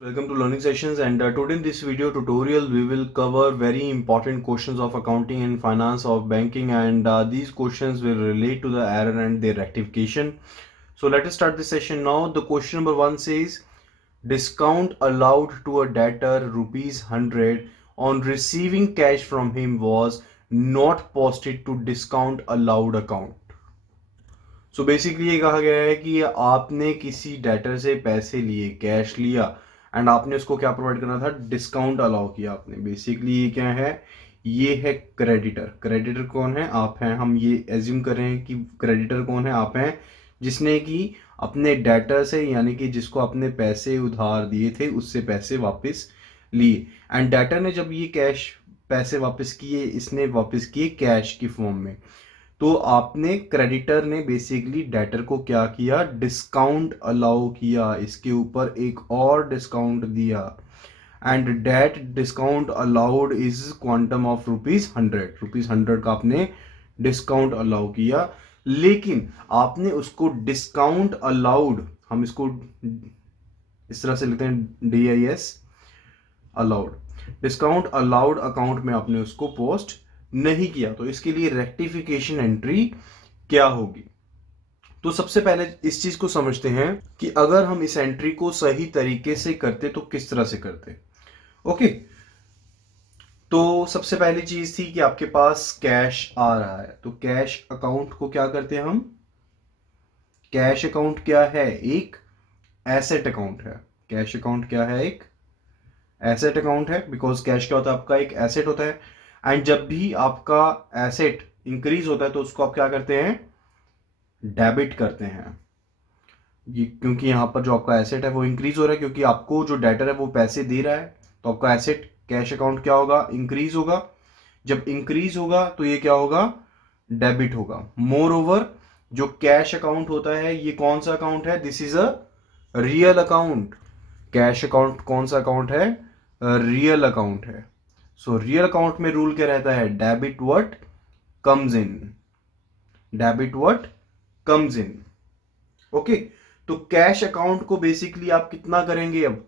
Welcome to Learning Sessions, and today in this video tutorial we will cover very important questions of accounting and finance of banking, and these questions will relate to the error and their rectification. So let us start the session now. The question number 1 says discount allowed to a debtor rupees 100 on receiving cash from him was not posted to discount allowed account. So basically ये कहा गया है कि आपने किसी debtor से पैसे लिए, कैश लिया, एंड आपने उसको क्या प्रोवाइड करना था, डिस्काउंट अलाउ किया आपने. बेसिकली ये क्या है, ये है क्रेडिटर. क्रेडिटर कौन है, आप हैं. हम ये एज्यूम कर रहे हैं कि क्रेडिटर कौन है, आप हैं, जिसने कि अपने डेटर से, यानी कि जिसको अपने पैसे उधार दिए थे उससे पैसे वापस लिए. एंड डेटर ने जब ये कैश पैसे वापस किए, इसने वापस किए कैश की फॉर्म में. तो आपने, क्रेडिटर ने बेसिकली डेटर को क्या किया, डिस्काउंट अलाउ किया, इसके ऊपर एक और डिस्काउंट दिया. And that discount allowed is quantum of ₹100 का आपने डिस्काउंट अलाउ किया. लेकिन आपने उसको डिस्काउंट अलाउड, हम इसको इस तरह से लिखते हैं DIS allowed, discount allowed account में आपने उसको पोस्ट नहीं किया. तो इसके लिए रेक्टिफिकेशन एंट्री क्या होगी. तो सबसे पहले इस चीज को समझते हैं कि अगर हम इस एंट्री को सही तरीके से करते तो किस तरह से करते. ओके, तो सबसे पहली चीज थी कि आपके पास कैश आ रहा है, तो कैश अकाउंट को क्या करते हैं हम. कैश अकाउंट क्या है, एक एसेट अकाउंट है. कैश अकाउंट क्या है, एक एसेट अकाउंट है. बिकॉज कैश क्या होता है, आपका एक एसेट होता है. एंड जब भी आपका एसेट इंक्रीज होता है तो उसको आप क्या करते हैं, डेबिट करते हैं. ये क्योंकि यहां पर जो आपका एसेट है वो इंक्रीज हो रहा है, क्योंकि आपको जो डेटर है वो पैसे दे रहा है, तो आपका एसेट कैश अकाउंट क्या होगा, इंक्रीज होगा. जब इंक्रीज होगा तो ये क्या होगा, डेबिट होगा. मोर ओवर, जो कैश अकाउंट होता है ये कौन सा अकाउंट है, this is a real account. Cash account कौन सा अकाउंट है, रियल अकाउंट है. सो रियल अकाउंट में रूल क्या रहता है, debit what comes in, debit what comes in. Okay, तो कैश अकाउंट को बेसिकली आप कितना करेंगे. अब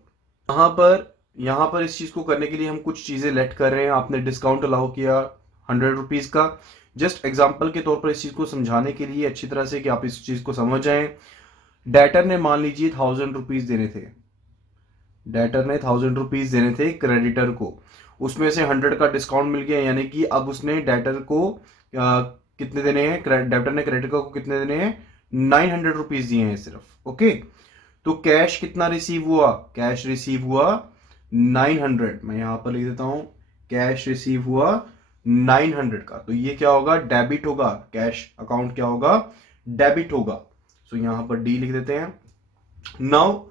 यहां पर इस चीज को करने के लिए हम कुछ चीजें लेट कर रहे हैं. आपने डिस्काउंट अलाउ किया ₹100 का. जस्ट एग्जांपल के तौर पर इस चीज को समझाने के लिए अच्छी तरह से कि आप इस चीज को समझ जाएं. डेटर ने मान लीजिए ₹1000 देने थे, डेटर ने ₹1000 देने थे क्रेडिटर को. उसमें से 100 का डिस्काउंट मिल गया, यानी कि अब उसने डेटर को कितने देने हैं, डेटर ने क्रेडिटर को कितने देने हैं, ₹900 दिए हैं सिर्फ. ओके, तो कैश कितना रिसीव हुआ, कैश रिसीव हुआ 900. मैं यहां पर लिख देता हूं, कैश रिसीव हुआ 900 का. तो ये क्या होगा, डेबिट होगा. कैश अकाउंट क्या होगा, डेबिट होगा. सो यहां पर डी लिख देते हैं. नाउ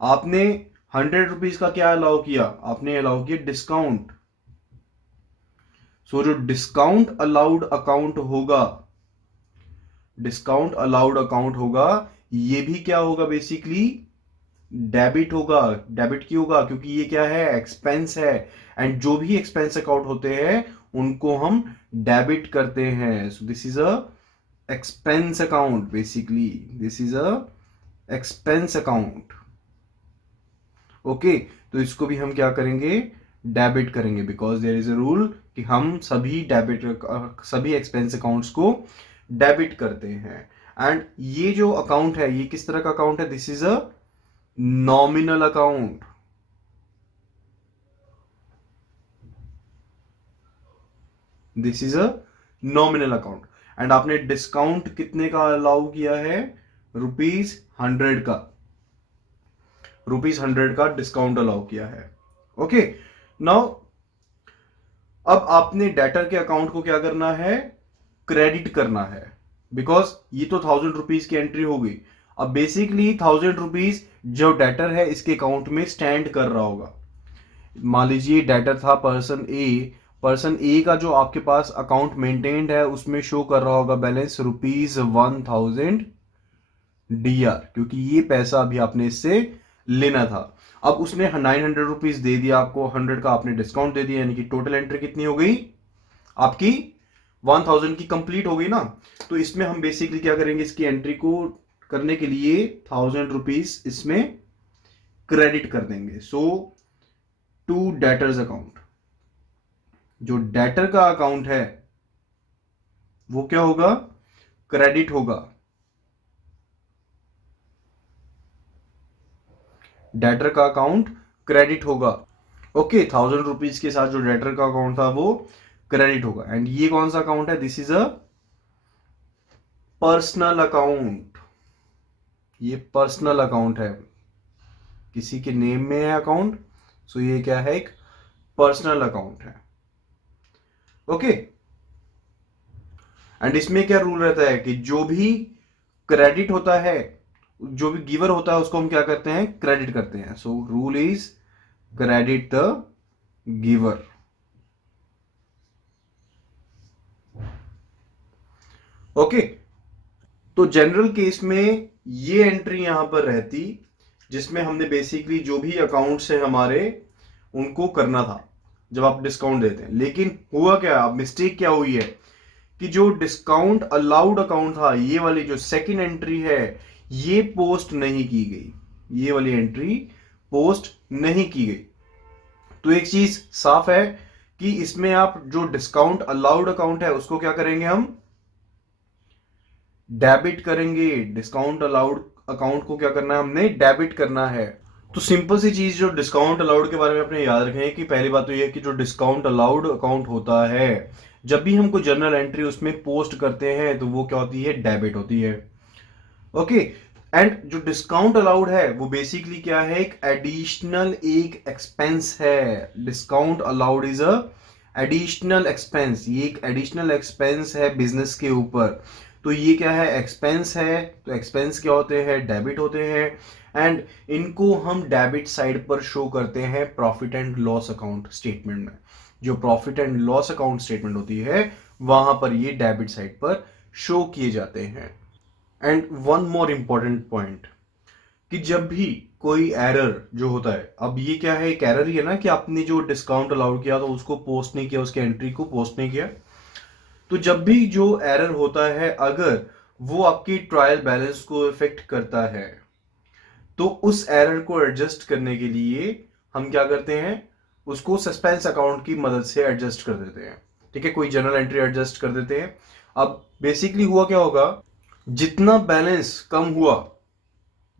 आपने ₹100 का क्या अलाउ किया, आपने अलाउ किया डिस्काउंट. सो जो डिस्काउंट अलाउड अकाउंट होगा, डिस्काउंट अलाउड अकाउंट होगा, ये भी क्या होगा, बेसिकली डेबिट होगा. डेबिट क्यों होगा, क्योंकि ये क्या है, एक्सपेंस है. एंड जो भी एक्सपेंस अकाउंट होते हैं उनको हम डेबिट करते हैं. So this is a expense account, basically this is a expense account. Okay, तो इसको भी हम क्या करेंगे, डेबिट करेंगे. Because there is a rule कि हम सभी एक्सपेंस अकाउंट्स को डेबिट करते हैं. एंड ये जो अकाउंट है ये किस तरह का अकाउंट है, this is a nominal account. This is a nominal account. And आपने डिस्काउंट कितने का अलाउ किया है, ₹100 का, ₹100 का डिस्काउंट अलाउ किया है. ओके, नाउ अब आपने डेटर के अकाउंट को क्या करना है, क्रेडिट करना है. बिकॉज ये तो ₹1000 की एंट्री हो गई. अब बेसिकली ₹1000 जो डेटर है इसके अकाउंट में स्टैंड कर रहा होगा. मान लीजिए डेटर था पर्सन ए का जो आपके पास अकाउंट मेंटेन्ड है उसमें शो कर रहा होगा बैलेंस ₹1000 DR, क्योंकि ये पैसा अभी आपने इससे लेना था. अब उसने ₹900 दे दिया आपको, 100 का आपने डिस्काउंट दे दिया, यानी कि टोटल एंट्री कितनी हो गई आपकी, 1000 की कंप्लीट हो गई ना. तो इसमें हम बेसिकली क्या करेंगे, इसकी एंट्री को करने के लिए ₹1000 इसमें क्रेडिट कर देंगे। सो टू डेटर्स अकाउंट, जो डेटर का अकाउंट है वो क्या होगा, क्रेडिट होगा। डेटर का अकाउंट क्रेडिट होगा। ओके, 1000 रुपीज के साथ जो डेटर का अकाउंट था वो क्रेडिट होगा। एंड ये कौन सा अकाउंट है, this is a personal account. ये पर्सनल अकाउंट है, किसी के नेम में है अकाउंट, सो ये क्या है, एक पर्सनल अकाउंट है। ओके, एंड इसमें क्या रूल रहता है कि जो भी क्रेडिट होता है, जो भी गिवर होता है उसको हम क्या करते हैं, क्रेडिट करते हैं। So rule is credit the giver. Okay, तो जनरल केस में ये एंट्री यहां पर रहती, जिसमें हमने बेसिकली जो भी अकाउंट्स हैं हमारे उनको करना था जब आप डिस्काउंट देते हैं। लेकिन हुआ क्या, मिस्टेक क्या हुई है कि जो डिस्काउंट अलाउड अकाउंट था, ये वाली जो सेकंड एंट्री है ये पोस्ट नहीं की गई, ये वाली एंट्री पोस्ट नहीं की गई। तो एक चीज साफ है कि इसमें आप जो डिस्काउंट अलाउड अकाउंट है उसको क्या करेंगे, हम डेबिट करेंगे। डिस्काउंट अलाउड अकाउंट को क्या करना है, हमने डेबिट करना है। तो सिंपल सी चीज जो डिस्काउंट अलाउड के बारे में अपने याद रखें कि पहली बात तो यह है कि जो डिस्काउंट अलाउड अकाउंट होता है, जब भी हम कोई जर्नल एंट्री उसमें पोस्ट करते हैं तो वो क्या होती है, डेबिट होती है। ओके, एंड जो डिस्काउंट अलाउड है वो बेसिकली क्या है, एक एडिशनल एक एक्सपेंस है। Discount allowed is a additional expense, ये एक एडिशनल एक्सपेंस है बिजनेस के ऊपर। तो ये क्या है, एक्सपेंस है। तो एक्सपेंस क्या होते हैं, डेबिट होते हैं। एंड इनको हम डेबिट साइड पर शो करते हैं profit and loss account statement में। जो profit and loss account statement होती है वहां पर ये डेबिट साइड पर शो किए जाते हैं। And one more important point कि जब भी कोई एरर जो होता है, अब ये क्या है, एक एरर ही है ना कि आपने जो डिस्काउंट अलाउड किया तो उसको पोस्ट नहीं किया, उसके एंट्री को पोस्ट नहीं किया। तो जब भी जो एरर होता है अगर वो आपकी ट्रायल बैलेंस को इफेक्ट करता है, तो उस एरर को एडजस्ट करने के लिए हम क्या करते हैं, उसको सस्पेंस अकाउंट की मदद से एडजस्ट कर देते हैं। ठीक है, कोई जनरल एंट्री एडजस्ट कर देते हैं। अब बेसिकली हुआ क्या होगा, जितना बैलेंस कम हुआ,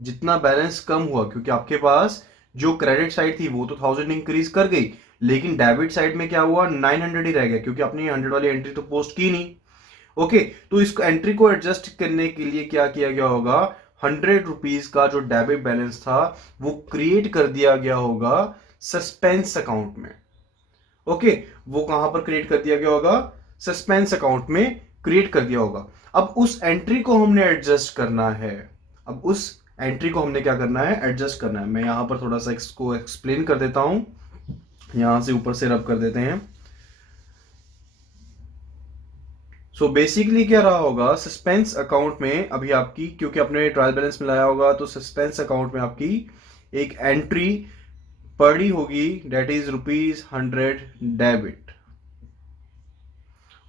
जितना बैलेंस कम हुआ, क्योंकि आपके पास जो क्रेडिट साइड थी वो तो 1000 इंक्रीज कर गई, लेकिन डेबिट साइड में क्या हुआ, 900 ही रह गया, क्योंकि आपने 100 वाली एंट्री तो पोस्ट की नहीं। ओके, तो इसको एंट्री को एडजस्ट करने के लिए क्या किया गया होगा, 100 रुपीज का जो डेबिट बैलेंस था वो क्रिएट कर दिया गया होगा सस्पेंस अकाउंट में। ओके, वो कहां पर क्रिएट कर दिया गया होगा, सस्पेंस अकाउंट में क्रिएट कर दिया होगा। अब उस एंट्री को हमने एडजस्ट करना है, अब उस एंट्री को हमने क्या करना है, एडजस्ट करना है। मैं यहां पर थोड़ा सा इसको एक्सप्लेन कर देता हूं, यहां से ऊपर से रब कर देते हैं। सो बेसिकली क्या रहा होगा, सस्पेंस अकाउंट में अभी आपकी, क्योंकि आपने ट्रायल बैलेंस में लाया होगा, तो सस्पेंस अकाउंट में आपकी एक एंट्री पड़ी होगी, that is ₹100 debit.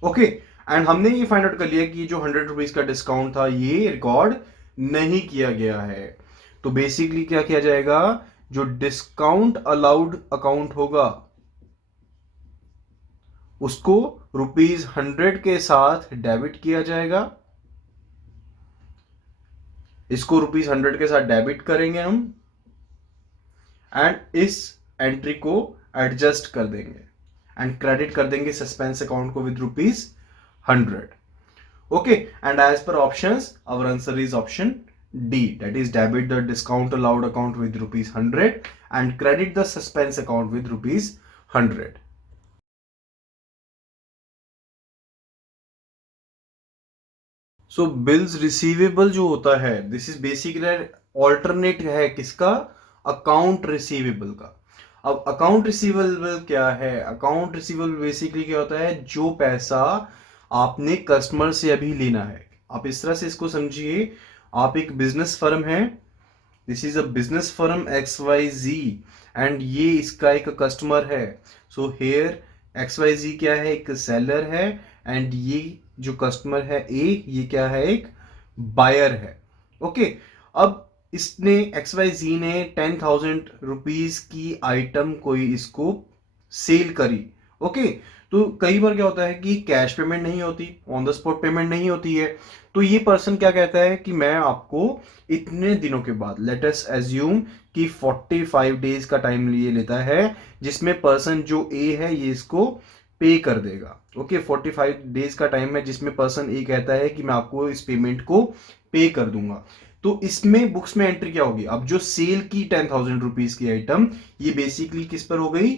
Okay, and हमने ये फाइंड आउट कर लिया कि जो 100 रुपीज का डिस्काउंट था ये रिकॉर्ड नहीं किया गया है। तो बेसिकली क्या किया जाएगा, जो डिस्काउंट अलाउड अकाउंट होगा उसको ₹100 के साथ डेबिट किया जाएगा। इसको ₹100 के साथ डेबिट करेंगे हम, एंड इस एंट्री को एडजस्ट कर देंगे एंड क्रेडिट कर देंगे सस्पेंस अकाउंट को with ₹100। Okay, and as per options our answer is option D, that is debit the discount allowed account with ₹100 and credit the suspense account with ₹100. So bills receivable जो होता है, this is basically alternate है किसका, account receivable का। अब account receivable क्या है, account receivable basically क्या होता है, जो पैसा आपने कस्टमर से अभी लेना है। आप इस तरह से इसको समझिए, आप एक बिजनेस फर्म है, this is a business firm XYZ and ये इसका एक कस्टमर है। सो हेयर XYZ क्या है, एक सेलर है, एंड ये जो कस्टमर है A, ये क्या है, एक बायर है। ओके, अब इसने XYZ ने 10,000 रुपीज की आइटम कोई इसको सेल करी। ओके, तो कई बार क्या होता है कि कैश पेमेंट नहीं होती, ऑन द स्पॉट पेमेंट नहीं होती है। तो ये पर्सन क्या कहता है कि मैं आपको इतने दिनों के बाद, लेट अस एज्यूम कि 45 डेज का टाइम लिए लेता है, जिसमें पर्सन जो ए है ये इसको पे कर देगा। ओके, 45 डेज का टाइम है जिसमें पर्सन ए कहता है कि मैं आपको इस पेमेंट को पे कर दूंगा। तो इसमें बुक्स में एंट्री क्या होगी? अब जो सेल की 10,000 रुपीज की आइटम, ये बेसिकली किस पर हो गई?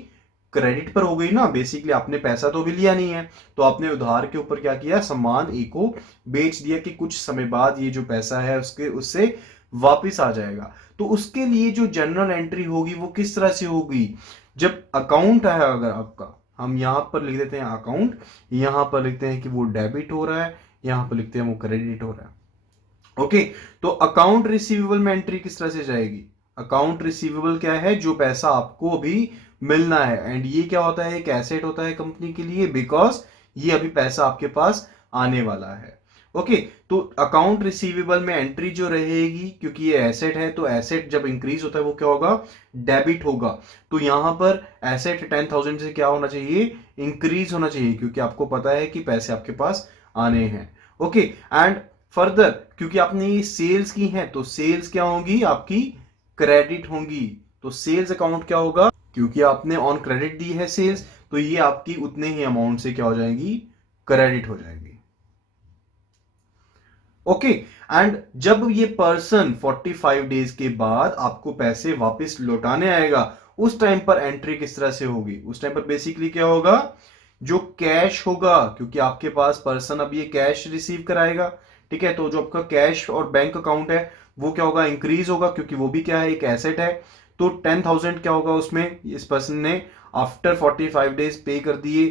क्रेडिट पर हो गई ना। बेसिकली आपने पैसा तो भी लिया नहीं है, तो आपने उधार के ऊपर क्या किया? सामान ए को बेच दिया कि कुछ समय बाद ये जो पैसा है उसके उससे वापस आ जाएगा। तो उसके लिए जो जनरल एंट्री होगी वो किस तरह से होगी? जब अकाउंट है अगर आपका, हम यहां पर लिख देते हैं अकाउंट, यहां पर लिखते हैं कि वो डेबिट हो रहा है, यहां पर लिखते हैं वो क्रेडिट हो रहा है। ओके, तो अकाउंट रिसीवेबल में एंट्री किस तरह से जाएगी? अकाउंट रिसीवेबल क्या है? जो पैसा आपको अभी मिलना है, एंड ये क्या होता है? एक एसेट होता है कंपनी के लिए, बिकॉज ये अभी पैसा आपके पास आने वाला है। ओके, तो अकाउंट रिसीवेबल में एंट्री जो रहेगी, क्योंकि ये एसेट है, तो एसेट जब इंक्रीज होता है वो क्या होगा? डेबिट होगा। तो यहां पर एसेट 10,000 से क्या होना चाहिए? इंक्रीज होना चाहिए, क्योंकि आपको पता है कि पैसे आपके पास आने हैं। ओके, एंड फर्दर क्योंकि आपने ये सेल्स की है, तो सेल्स क्या होंगी? आपकी क्रेडिट होंगी। तो सेल्स अकाउंट क्या होगा? क्योंकि आपने ऑन क्रेडिट दी है सेल्स, तो ये आपकी उतने ही अमाउंट से क्या हो जाएगी? क्रेडिट हो जाएगी। ओके, एंड जब ये पर्सन 45 डेज के बाद आपको पैसे वापस लौटाने आएगा, उस टाइम पर एंट्री किस तरह से होगी? उस टाइम पर बेसिकली क्या होगा? जो कैश होगा, क्योंकि आपके पास पर्सन अब ये कैश रिसीव कराएगा, ठीक है, तो जो आपका कैश और बैंक अकाउंट है वो क्या होगा? इंक्रीज होगा, क्योंकि वो भी क्या है? एक एसेट है। तो 10,000 क्या होगा उसमें? इस पर्सन ने आफ्टर 45 डेज पे कर दिए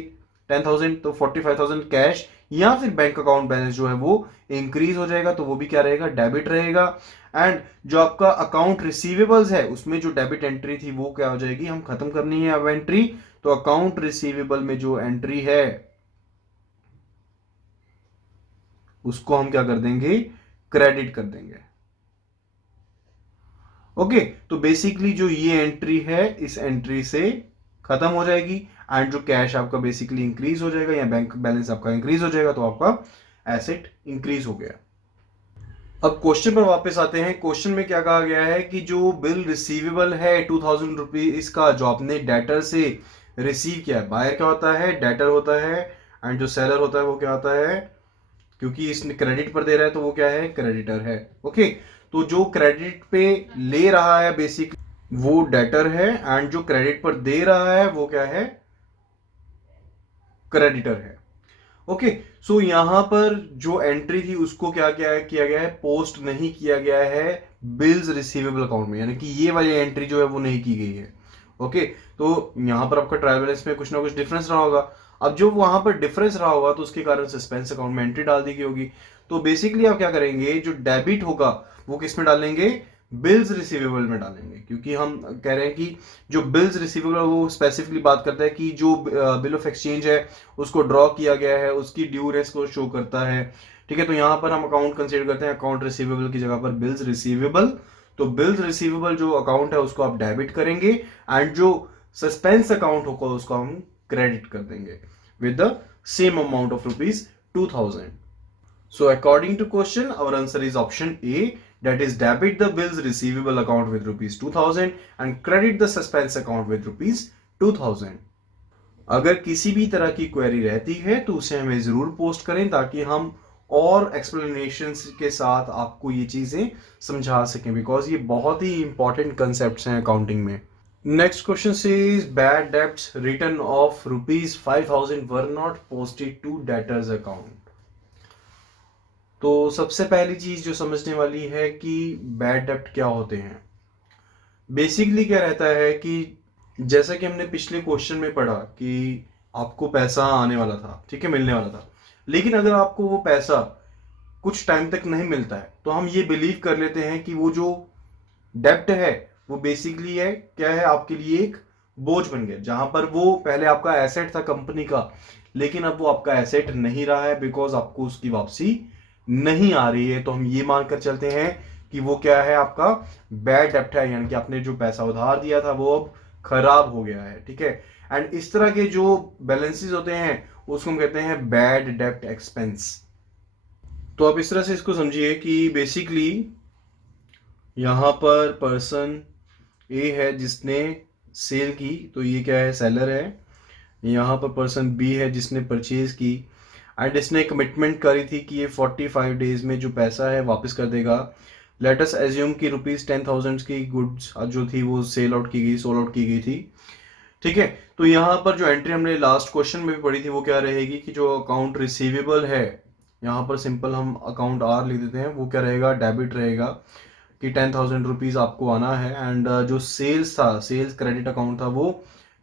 10,000, तो 45,000 कैश या फिर बैंक अकाउंट बैलेंस जो है वो इंक्रीज हो जाएगा, तो वो भी क्या रहेगा? डेबिट रहेगा। एंड जो आपका अकाउंट रिसीवेबल्स है उसमें जो डेबिट एंट्री थी वो क्या हो जाएगी? हम खत्म करनी है अब एंट्री, तो अकाउंट रिसीवेबल में जो एंट्री है उसको हम क्या कर देंगे? क्रेडिट कर देंगे। ओके, तो बेसिकली जो ये एंट्री है इस एंट्री से खत्म हो जाएगी, एंड जो कैश आपका बेसिकली इंक्रीज हो जाएगा या बैंक बैलेंस आपका इंक्रीज हो जाएगा, तो आपका एसेट इंक्रीज हो गया। अब क्वेश्चन पर वापस आते हैं। क्वेश्चन में क्या कहा गया है कि जो बिल रिसीवेबल है 2,000 रुपीज इसका, जो आपने डेटर से रिसीव किया है, बायर क्या होता है? डेटर होता है, एंड जो सेलर होता है वो क्या होता है? क्योंकि इसने क्रेडिट पर दे रहा है तो वो क्या है? क्रेडिटर है। ओके, तो जो क्रेडिट पे ले रहा है बेसिक वो डेटर है, एंड जो क्रेडिट पर दे रहा है वो क्या है? क्रेडिटर है। ओके, सो यहां पर जो एंट्री थी उसको क्या क्या किया गया है? पोस्ट नहीं किया गया है बिल्स रिसीवेबल अकाउंट में, यानी कि ये वाली एंट्री जो है वो नहीं की गई है। ओके, तो यहां पर आपका ट्रायल बैलेंस में कुछ ना कुछ डिफरेंस रहा होगा। अब जो वहां पर डिफरेंस रहा होगा तो उसके कारण सस्पेंस अकाउंट में एंट्री डाल दी गई होगी। तो बेसिकली आप क्या करेंगे? जो डेबिट होगा वो किस में डालेंगे? बिल्स रिसीवेबल में डालेंगे, क्योंकि हम कह रहे हैं कि जो बिल्स रिसीवेबल वो स्पेसिफिकली बात करता है कि जो बिल ऑफ एक्सचेंज है उसको ड्रॉ किया गया है, उसकी ड्यूरेंस को शो करता है। ठीक है, तो यहां पर हम अकाउंट कंसीडर करते हैं अकाउंट रिसीवेबल की जगह पर बिल्स रिसीवेबल। तो बिल्स रिसीवेबल जो अकाउंट है उसको आप डेबिट करेंगे, एंड जो सस्पेंस अकाउंट होगा उसको हम क्रेडिट कर देंगे with the same amount of ₹2,000। So according to question, our answer is option A, that is debit the bills receivable account with ₹2,000 and credit the suspense account with ₹2,000। अगर किसी भी तरह की क्वेरी रहती है तो उसे हमें जरूर पोस्ट करें, ताकि हम और एक्सप्लेनेशंस के साथ आपको ये चीजें समझा सकें, बिकॉज ये बहुत ही इंपॉर्टेंट कंसेप्ट्स हैं अकाउंटिंग में। Next question is bad debts return of ₹5,000 were not posted to debtors account. तो सबसे पहली चीज जो समझने वाली है कि बैड डेब्ट क्या होते हैं। बेसिकली क्या रहता है कि जैसा कि हमने पिछले क्वेश्चन में पढ़ा कि आपको पैसा आने वाला था, ठीक है, मिलने वाला था, लेकिन अगर आपको वो पैसा कुछ टाइम तक नहीं मिलता है तो हम ये बिलीव कर लेते हैं कि वो जो डेब्ट है वो बेसिकली है क्या है? आपके लिए एक बोझ बन गया। जहां पर वो पहले आपका एसेट था कंपनी का, लेकिन अब वो आपका एसेट नहीं रहा है, बिकॉज आपको उसकी वापसी नहीं आ रही है। तो हम ये मानकर चलते हैं कि वो क्या है, आपका बैड डेप्ट है, यानी कि आपने जो पैसा उधार दिया था वो अब खराब हो गया है, ठीक है। एंड इस तरह के जो बैलेंसेस होते हैं उसको हम कहते हैं बैड डेप्ट एक्सपेंस। तो आप इस तरह से इसको समझिए कि बेसिकली यहां पर पर्सन ए है जिसने सेल की, तो ये क्या है, सेलर है। यहाँ पर पर्सन बी है जिसने परचेज की, एंड इसने कमिटमेंट करी थी कि ये 45 डेज में जो पैसा है वापस कर देगा। लेट अस एज्यूम कि ₹10,000 की गुड्स जो थी वो सेल आउट की गई, सोल आउट की गई थी, ठीक है। तो यहाँ पर जो एंट्री हमने लास्ट क्वेश्चन में भी पढ़ी थी वो क्या रहेगी कि जो अकाउंट रिसीवेबल है, यहाँ पर सिंपल हम अकाउंट आर लिख देते हैं, वो क्या रहेगा, डेबिट रहेगा कि 10,000 रुपीज आपको आना है। एंड जो सेल्स था, सेल्स क्रेडिट अकाउंट था, वो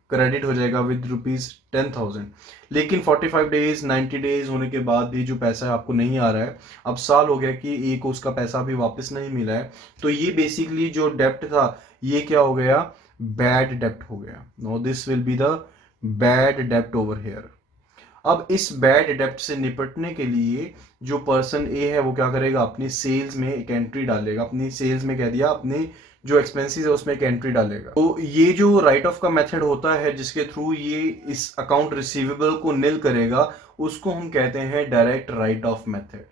क्रेडिट हो जाएगा विद ₹10,000। लेकिन 45 डेज 90 डेज होने के बाद भी जो पैसा है आपको नहीं आ रहा है, अब साल हो गया कि एक उसका पैसा भी वापस नहीं मिला है, तो ये बेसिकली जो डेप्ट था ये क्या हो गया, बैड डेप्ट हो गया। Now this will be the bad डेप्ट ओवर हियर। अब इस बैड डेप्ट से निपटने के लिए जो पर्सन ए है वो क्या करेगा, अपनी सेल्स में एक एंट्री डालेगा, अपनी सेल्स में कह दिया अपने जो एक्सपेंसेस है उसमें एक एंट्री डालेगा। तो ये जो राइट ऑफ का मेथड होता है जिसके थ्रू ये इस अकाउंट रिसीवेबल को निल करेगा, उसको हम कहते हैं direct write off method.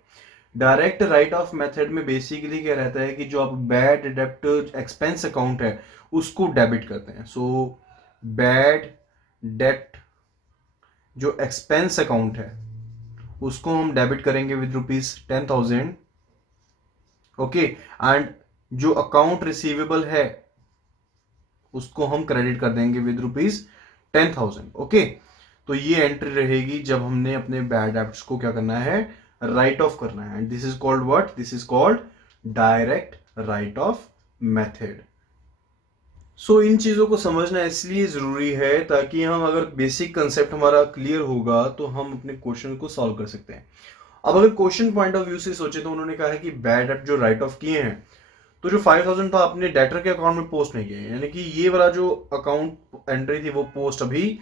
Direct write off method में बेसिकली क्या रहता है कि जो आप बैड डेप्ट एक्सपेंस अकाउंट है उसको डेबिट करते हैं। सो बैड डेप्ट जो एक्सपेंस अकाउंट है उसको हम डेबिट करेंगे विद ₹10,000, ओके। एंड जो अकाउंट रिसीवेबल है उसको हम क्रेडिट कर देंगे विद ₹10,000, ओके। तो ये एंट्री रहेगी जब हमने अपने बैड डेब्ट्स को क्या करना है, राइट ऑफ करना है। And this is called what, this is called direct write off method. So इन चीजों को समझना इसलिए जरूरी है ताकि हम, अगर बेसिक कंसेप्ट हमारा क्लियर होगा तो हम अपने क्वेश्चन को सॉल्व कर सकते हैं। अब अगर क्वेश्चन पॉइंट ऑफ व्यू से सोचे तो उन्होंने कहा है कि बैड डेब्ट जो राइट ऑफ किए हैं, तो जो 5,000 था आपने डेटर के अकाउंट में पोस्ट नहीं किया है, यानी कि ये वाला जो अकाउंट एंट्री थी वो पोस्ट अभी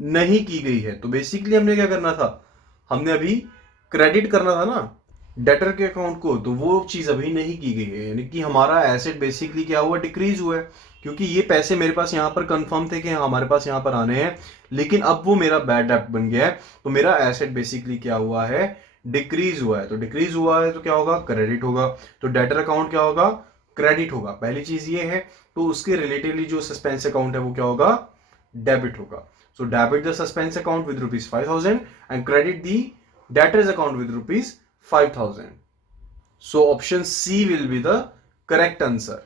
नहीं की गई है। तो बेसिकली हमने क्या करना था, हमने अभी क्रेडिट करना था ना डेटर के अकाउंट को, तो वो चीज अभी नहीं की गई है, यानी कि हमारा एसेट बेसिकली क्या हुआ, डिक्रीज हुआ है। क्योंकि ये पैसे मेरे पास यहाँ पर कंफर्म थे कि हमारे पास यहाँ पर आने हैं, लेकिन अब वो मेरा बैड डेब्ट बन गया है, तो मेरा एसेट बेसिकली क्या हुआ है, डिक्रीज हुआ है। तो डिक्रीज हुआ है तो क्या होगा, क्रेडिट होगा। तो डेटर अकाउंट क्या होगा, क्रेडिट होगा, पहली चीज ये है। तो उसके रिलेटिवली जो सस्पेंस अकाउंट है वो क्या होगा, डेबिट होगा। So debit the suspense account with ₹5,000 and credit the debtors account with ₹5,000. So option C will be the correct answer.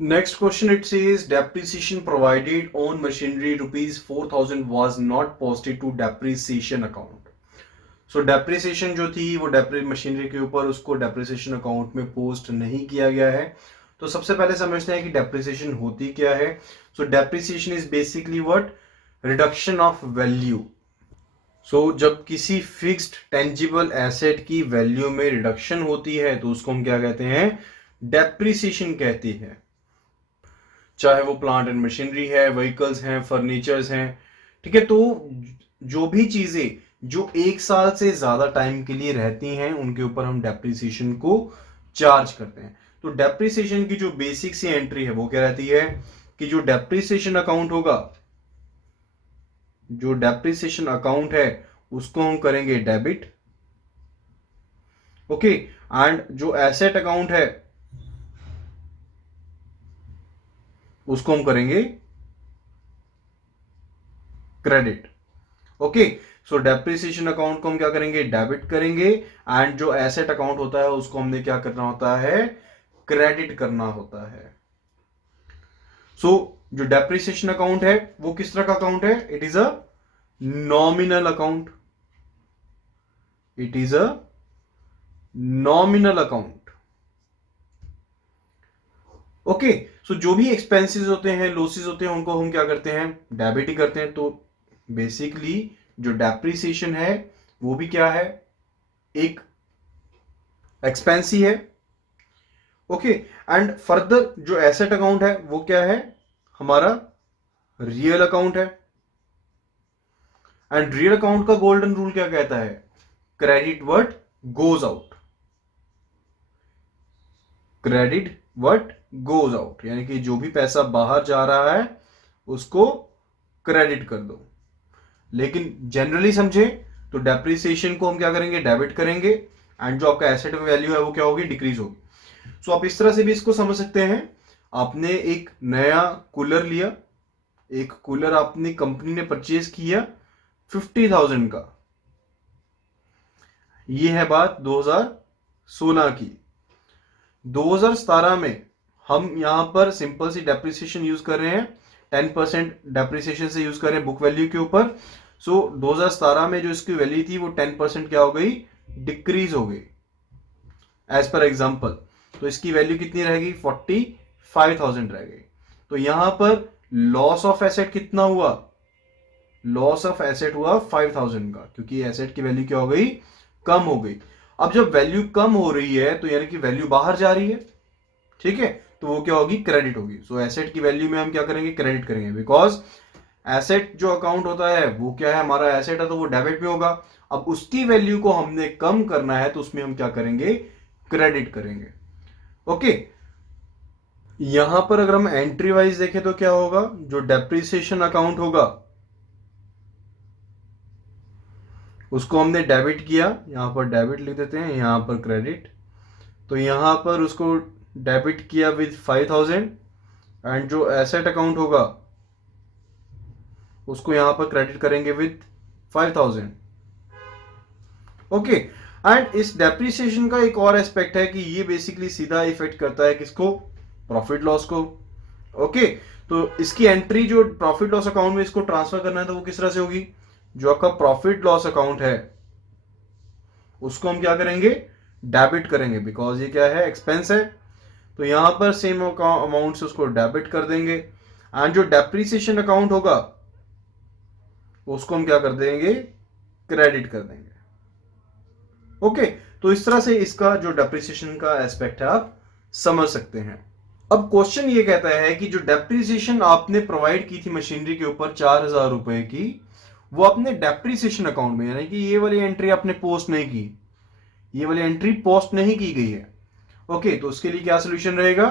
Next question, it says depreciation provided on machinery ₹4,000 was not posted to depreciation account. So depreciation जो थी वो machinery के ऊपर, उसको depreciation account में post नहीं किया गया है। तो सबसे पहले समझते हैं कि depreciation होती क्या है। So depreciation is basically what, reduction of value. जब किसी फिक्स्ड टेंजिबल एसेट की वैल्यू में रिडक्शन होती है तो उसको हम क्या कहते हैं, डेप्रिसिएशन कहती है। चाहे वो प्लांट एंड मशीनरी है, व्हीकल्स हैं, फर्नीचर्स हैं, ठीक है। तो जो भी चीजें जो 1 साल से ज्यादा टाइम के लिए रहती हैं उनके ऊपर हम डेप्रिसिएशन को चार्ज करते हैं। तो डेप्रिसिएशन की जो बेसिक सी एंट्री है वो क्या रहती है कि जो डेप्रिसिएशन अकाउंट होगा, जो डेप्रिसिएशन अकाउंट है उसको हम करेंगे डेबिट, ओके। एंड जो एसेट अकाउंट है उसको हम करेंगे क्रेडिट, ओके। सो डेप्रिसिएशन अकाउंट को हम क्या करेंगे, डेबिट करेंगे। एंड जो एसेट अकाउंट होता है उसको हमने क्या करना होता है, क्रेडिट करना होता है। जो डेप्रिसिएशन अकाउंट है वो किस तरह का अकाउंट है, it is a nominal account, it is a nominal account, okay. जो भी एक्सपेंसेस होते हैं, लॉसेस होते हैं, उनको हम क्या करते हैं, डेबिट ही करते हैं। तो बेसिकली जो डेप्रिसिएशन है वो भी क्या है, एक एक्सपेंस ही है, ओके। एंड फर्दर जो एसेट अकाउंट है वो क्या है, हमारा रियल अकाउंट है। एंड रियल अकाउंट का गोल्डन रूल क्या कहता है, credit what goes out, credit what goes out, यानी कि जो भी पैसा बाहर जा रहा है उसको क्रेडिट कर दो। लेकिन जनरली समझे तो डेप्रिसिएशन को हम क्या करेंगे, डेबिट करेंगे, एंड जो आपका एसेट वैल्यू है वो क्या होगी, डिक्रीज होगी। सो आप इस तरह से भी इसको समझ सकते हैं। आपने एक नया कूलर लिया, एक कूलर आपने कंपनी ने परचेज किया 50,000 का, ये है बात 2016 की। 2017 में हम यहां पर सिंपल सी डेप्रिसिएशन यूज कर रहे हैं, 10% डेप्रिसिएशन से यूज कर रहे हैं बुक वैल्यू के ऊपर। सो 2017 में जो इसकी वैल्यू थी वो 10% क्या हो गई, डिक्रीज हो गई एज पर एग्जाम्पल। तो इसकी वैल्यू कितनी रहेगी, 45,000 रह गई। तो यहां पर लॉस ऑफ एसेट कितना हुआ, लॉस ऑफ एसेट हुआ 5,000 का, क्योंकि एसेट की वैल्यू क्या हो गई, कम हो गई। अब जब वैल्यू कम हो रही है तो यानी कि वैल्यू बाहर जा रही है, ठीक है, तो वो क्या होगी, क्रेडिट होगी। सो एसेट की वैल्यू में हम क्या करेंगे, क्रेडिट करेंगे, बिकॉज एसेट जो अकाउंट होता है वो क्या है, हमारा एसेट है तो वो डेबिट में होगा। अब उसकी वैल्यू को हमने कम करना है तो उसमें हम क्या करेंगे, क्रेडिट करेंगे। ओके, यहां पर अगर हम एंट्री वाइज देखें तो क्या होगा, जो डेप्रिसिएशन अकाउंट होगा उसको हमने डेबिट किया, यहां पर डेबिट लिख देते हैं, यहां पर क्रेडिट। तो यहां पर उसको डेबिट किया विद 5,000, एंड जो एसेट अकाउंट होगा उसको यहां पर क्रेडिट करेंगे विद 5,000। ओके, एंड इस डेप्रिसिएशन का एक और एस्पेक्ट है कि ये बेसिकली सीधा इफेक्ट करता है किसको, प्रॉफिट लॉस को। ओके, तो इसकी एंट्री जो प्रॉफिट लॉस अकाउंट में इसको ट्रांसफर करना है तो वो किस तरह से होगी, जो आपका प्रॉफिट लॉस अकाउंट है उसको हम क्या करेंगे, डेबिट करेंगे, बिकॉज ये क्या है, एक्सपेंस है। तो यहां पर सेम अमाउंट से उसको डेबिट कर देंगे, एंड जो डेप्रिसिएशन अकाउंट होगा उसको हम क्या कर देंगे, क्रेडिट कर देंगे। ओके, तो इस तरह से इसका जो डेप्रिसिएशन का एस्पेक्ट है आप समझ सकते हैं। अब क्वेश्चन ये कहता है कि जो डेप्रिसिएशन आपने प्रोवाइड की थी मशीनरी के ऊपर 4,000 रुपए की, वो अपने डेप्रिसिएशन अकाउंट में, यानी कि ये वाली एंट्री आपने पोस्ट नहीं की, ये वाली एंट्री पोस्ट नहीं की गई है। ओके, तो उसके लिए क्या सोल्यूशन रहेगा,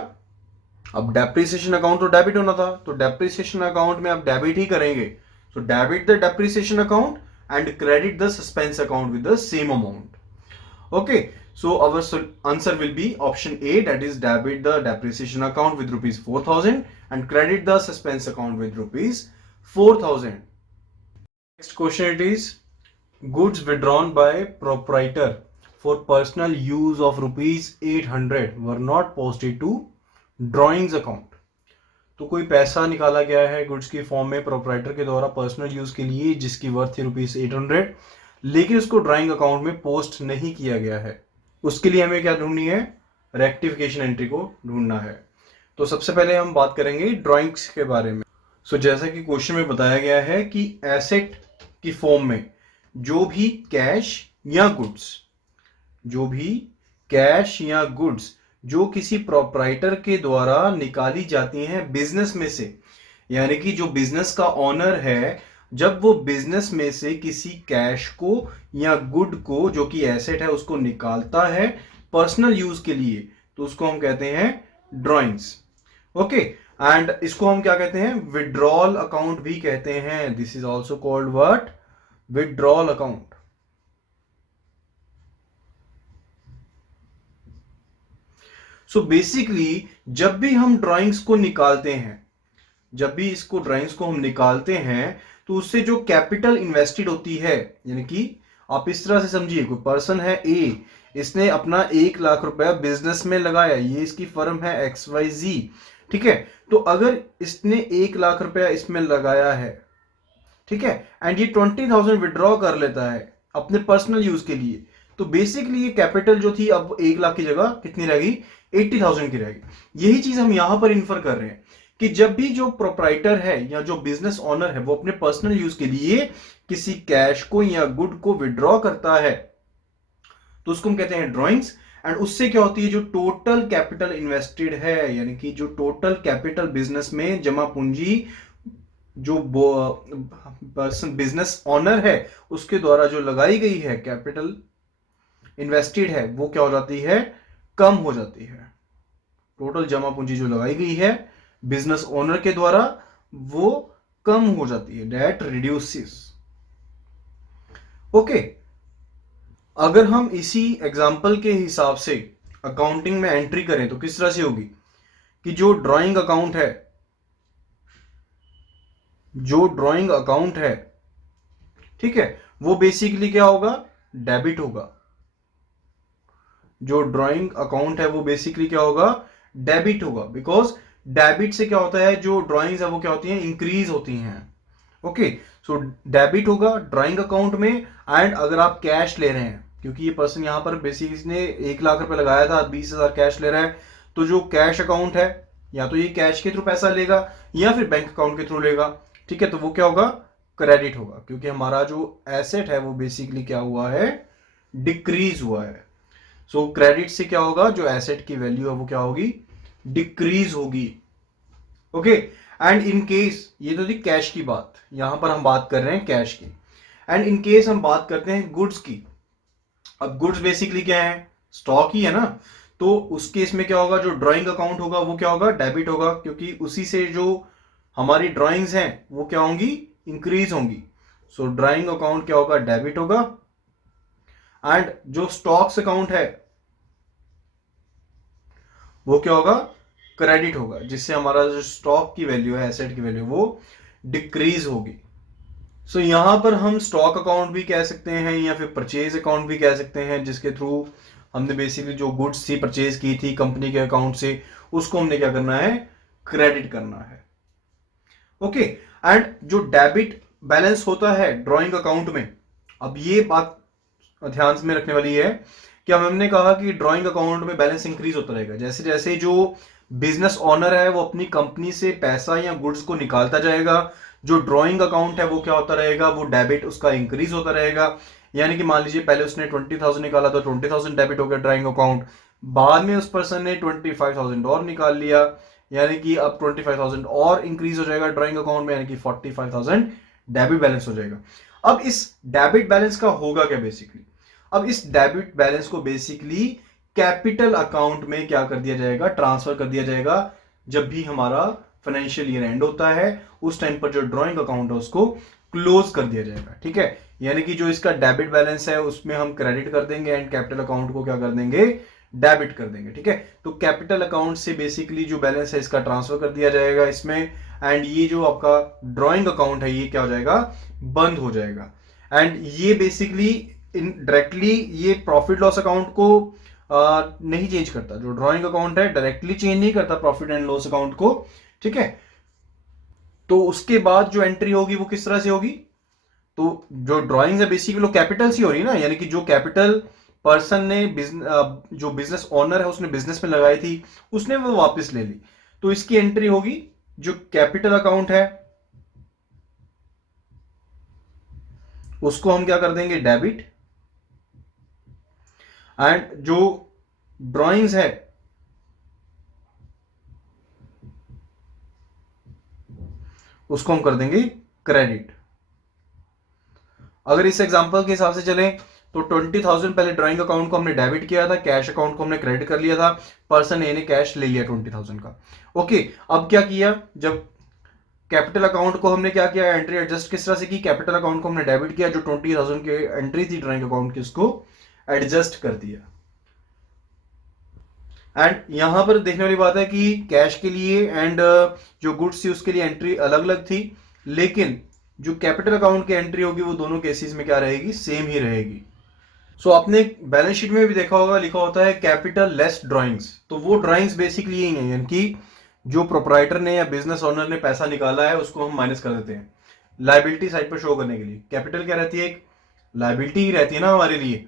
अब डेप्रिसिएशन अकाउंट तो डेबिट होना था, तो डेप्रिसिएशन अकाउंट में आप डेबिट ही करेंगे। So debit the depreciation account and credit the suspense account with the same amount. Okay, so our answer will be option A, that is debit the depreciation account with rupees 4,000 and credit the suspense account with rupees 4,000. Next question it is, goods withdrawn by proprietor for personal use of rupees 800 were not posted to drawings account. तो कोई पैसा निकाला गया है goods की form में proprietor के द्वारा पर्सनल यूज के लिए जिसकी वर्थ थी रुपीज 800, लेकिन उसको ड्राइंग अकाउंट में पोस्ट नहीं किया गया है। उसके लिए हमें क्या ढूंढनी है, रेक्टिफिकेशन एंट्री को ढूंढना है। तो सबसे पहले हम बात करेंगे ड्राइंग्स के बारे में। सो जैसा कि क्वेश्चन में बताया गया है कि एसेट की फॉर्म में जो भी कैश या गुड्स, जो भी कैश या गुड्स जो किसी प्रोप्राइटर के द्वारा निकाली जाती हैं बिजनेस में से, यानी कि जो बिजनेस का ऑनर है जब वो बिजनेस में से किसी कैश को या गुड को जो कि एसेट है उसको निकालता है पर्सनल यूज के लिए, तो उसको हम कहते हैं ड्राइंग्स। ओके, एंड इसको हम क्या कहते हैं, विड्रॉल अकाउंट भी कहते हैं। This is also called what, withdrawal account. So basically जब भी हम ड्राइंग्स को निकालते हैं, जब भी इसको ड्राइंग्स को हम निकालते हैं तो उससे जो कैपिटल इन्वेस्टेड होती है, यानी कि आप इस तरह से समझिए, कोई पर्सन है ए, इसने अपना 1,00,000 रुपया बिजनेस में लगाया, ये इसकी फर्म है XYZ, ठीक है। तो अगर इसने 1,00,000 रुपया इसमें लगाया है, ठीक है, एंड ये 20,000 विड्रॉ कर लेता है अपने पर्सनल यूज के लिए, तो बेसिकली ये कैपिटल जो थी अब 1,00,000 की जगह कितनी रहेगी, 80,000 की रहेगी। यही चीज हम यहां पर इन्फर कर रहे हैं कि जब भी जो प्रोप्राइटर है या जो बिजनेस ऑनर है वो अपने पर्सनल यूज के लिए किसी कैश को या गुड को विड्रॉ करता है तो उसको हम कहते हैं ड्राइंग्स। एंड उससे क्या होती है, जो टोटल कैपिटल इन्वेस्टेड है, यानी कि जो टोटल कैपिटल बिजनेस में जमा पूंजी जो बिजनेस ऑनर है उसके द्वारा जो लगाई गई है, कैपिटल इन्वेस्टेड है, वो क्या हो जाती है, कम हो जाती है। टोटल जमा पूंजी जो लगाई गई है बिजनेस ओनर के द्वारा वो कम हो जाती है, डेट रिड्यूसेस। ओके, अगर हम इसी एग्जाम्पल के हिसाब से अकाउंटिंग में एंट्री करें तो किस तरह से होगी कि जो ड्राइंग अकाउंट है, ठीक है, वो बेसिकली क्या होगा, डेबिट होगा। जो ड्राइंग अकाउंट है वो बेसिकली क्या होगा, डेबिट होगा, बिकॉज डेबिट से क्या होता है, जो ड्राइंग्स है वो क्या होती हैं, इंक्रीज होती हैं। ओके, सो डेबिट होगा ड्राइंग अकाउंट में। एंड अगर आप कैश ले रहे हैं, क्योंकि ये पर्सन यहां पर बेसिकली इसने 1 लाख रुपए लगाया था, 20,000 कैश ले रहा है, तो जो कैश अकाउंट है या तो ये कैश के थ्रू पैसा लेगा या फिर बैंक अकाउंट के थ्रू लेगा, ठीक है, तो वो क्या होगा, क्रेडिट होगा, क्योंकि हमारा जो एसेट है वो बेसिकली क्या हुआ है, डिक्रीज हुआ है। सो क्रेडिट से क्या होगा, जो एसेट की वैल्यू है वो क्या होगी, डिक्रीज होगी। ओके, एंड इन केस, ये तो थी कैश की बात, यहां पर हम बात कर रहे हैं कैश की। एंड इन केस हम बात करते हैं गुड्स की। अब गुड्स बेसिकली क्या है, स्टॉक ही है ना, तो उस केस में क्या होगा, जो ड्राइंग अकाउंट होगा वो क्या होगा, डेबिट होगा, क्योंकि उसी से जो हमारी ड्राइंग्स हैं वो क्या होंगी, इंक्रीज होंगी। सो ड्राइंग अकाउंट क्या होगा, डेबिट होगा। एंड जो स्टॉक्स अकाउंट है वो क्या होगा, क्रेडिट होगा, जिससे हमारा जो स्टॉक की वैल्यू है, एसेट की वैल्यू, वो डिक्रीज होगी। सो यहां पर हम स्टॉक अकाउंट भी कह सकते हैं या फिर परचेज अकाउंट भी कह सकते हैं, जिसके थ्रू हमने बेसिकली जो गुड्स थी परचेज की थी कंपनी के अकाउंट से, उसको हमने क्या करना है, क्रेडिट करना है। ओके, एंड जो डेबिट बैलेंस होता है ड्राइंग अकाउंट में, अब ये बात ध्यान में रखने वाली है कि हमने कहा कि ड्राइंग अकाउंट में बैलेंस इंक्रीज होता रहेगा जैसे जैसे जो बिजनेस ओनर है वो अपनी कंपनी से पैसा या गुड्स को निकालता जाएगा। जो ड्राइंग अकाउंट है वो क्या होता रहेगा, वो डेबिट उसका इंक्रीज होता रहेगा। यानी कि मान लीजिए पहले उसने 20,000 निकाला तो 20,000 डेबिट हो गया ड्राइंग अकाउंट, बाद में उस पर्सन ने 25,000 और निकाल लिया, यानी कि अब 25,000 और इंक्रीज हो जाएगा ड्राइंग अकाउंट में, यानी कि 45,000 डेबिट बैलेंस हो जाएगा। अब इस डेबिट बैलेंस का होगा क्या बेसिकली, अब इस डेबिट बैलेंस को बेसिकली कैपिटल अकाउंट में क्या कर दिया जाएगा, ट्रांसफर कर दिया जाएगा। जब भी हमारा फाइनेंशियल ईयर एंड होता है उस टाइम पर जो ड्राइंग अकाउंट है उसको क्लोज कर दिया जाएगा, ठीक है। यानी कि जो इसका डेबिट बैलेंस है उसमें हम क्रेडिट कर देंगे एंड कैपिटल अकाउंट को क्या कर देंगे, डेबिट कर देंगे, ठीक है। तो कैपिटल अकाउंट से बेसिकली जो बैलेंस है इसका ट्रांसफर कर दिया जाएगा इसमें, एंड ये जो आपका ड्राइंग अकाउंट है ये क्या हो जाएगा, बंद हो जाएगा। एंड ये बेसिकली डायरेक्टली ये प्रॉफिट लॉस अकाउंट को नहीं चेंज करता। जो ड्राइंग अकाउंट है डायरेक्टली चेंज नहीं करता प्रॉफिट एंड लॉस अकाउंट को, ठीक है। तो उसके बाद जो एंट्री होगी वो किस तरह से होगी, तो जो ड्राइंग्स है बेसिकली कैपिटल सी हो रही है ना, यानी कि जो कैपिटल पर्सन ने जो बिजनेस ओनर है उसने बिजनेस में लगाई थी उसने वो वापस ले ली, तो इसकी एंट्री होगी जो कैपिटल अकाउंट है उसको हम क्या कर देंगे, डेबिट। एंड जो ड्राइंग्स है उसको हम कर देंगे क्रेडिट। अगर इस एग्जांपल के हिसाब से चलें तो 20,000 पहले ड्राइंग अकाउंट को हमने डेबिट किया था, कैश अकाउंट को हमने क्रेडिट कर लिया था, पर्सन ए ने कैश ले लिया 20,000 का। ओके, अब क्या किया, जब कैपिटल अकाउंट को हमने क्या किया, एंट्री एडजस्ट किस तरह से की, कैपिटल अकाउंट को हमने डेबिट किया, जो 20,000 की एंट्री थी ड्राइंग अकाउंट की उसको एडजस्ट कर दिया। एंड यहां पर देखने वाली बात है कि कैश के लिए एंड जो गुड्स थी उसके लिए एंट्री अलग अलग थी, लेकिन जो कैपिटल अकाउंट की एंट्री होगी वो दोनों केसेस में क्या रहेगी, सेम ही रहेगी। सो आपने बैलेंस शीट में भी देखा होगा लिखा होता है कैपिटल लेस ड्राइंग्स, तो वो ड्राइंग्स बेसिकली यही है, यानी कि जो प्रोपराइटर ने या बिजनेस ओनर ने पैसा निकाला है उसको हम माइनस कर देते हैं लाइबिलिटी साइड पर शो करने के लिए। कैपिटल क्या रहती है, एक लाइबिलिटी ही रहती है ना हमारे लिए,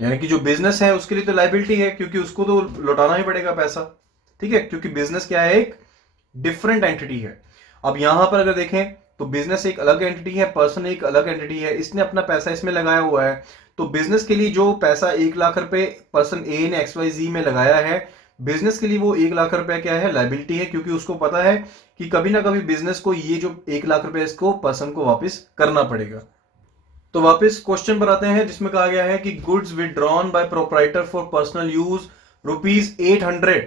यानी कि जो बिजनेस है उसके लिए तो लाइबिलिटी है क्योंकि उसको तो लौटाना ही पड़ेगा पैसा, ठीक है, क्योंकि बिजनेस क्या है, एक डिफरेंट एंटिटी है। अब यहां पर अगर देखें तो बिजनेस एक अलग एंटिटी है, पर्सन एक अलग एंटिटी है, इसने अपना पैसा इसमें लगाया हुआ है। तो बिजनेस के लिए जो पैसा 1 लाख रुपए पर्सन ए ने XYZ में लगाया है, बिजनेस के लिए वो 1 लाख रुपए क्या है, लाइबिलिटी है, क्योंकि उसको पता है कि कभी ना कभी बिजनेस को ये जो 1 लाख रुपए इसको पर्सन को वापस करना पड़ेगा। तो वापस क्वेश्चन पर आते हैं जिसमें कहा गया है कि goods withdrawn by proprietor for personal use ₹800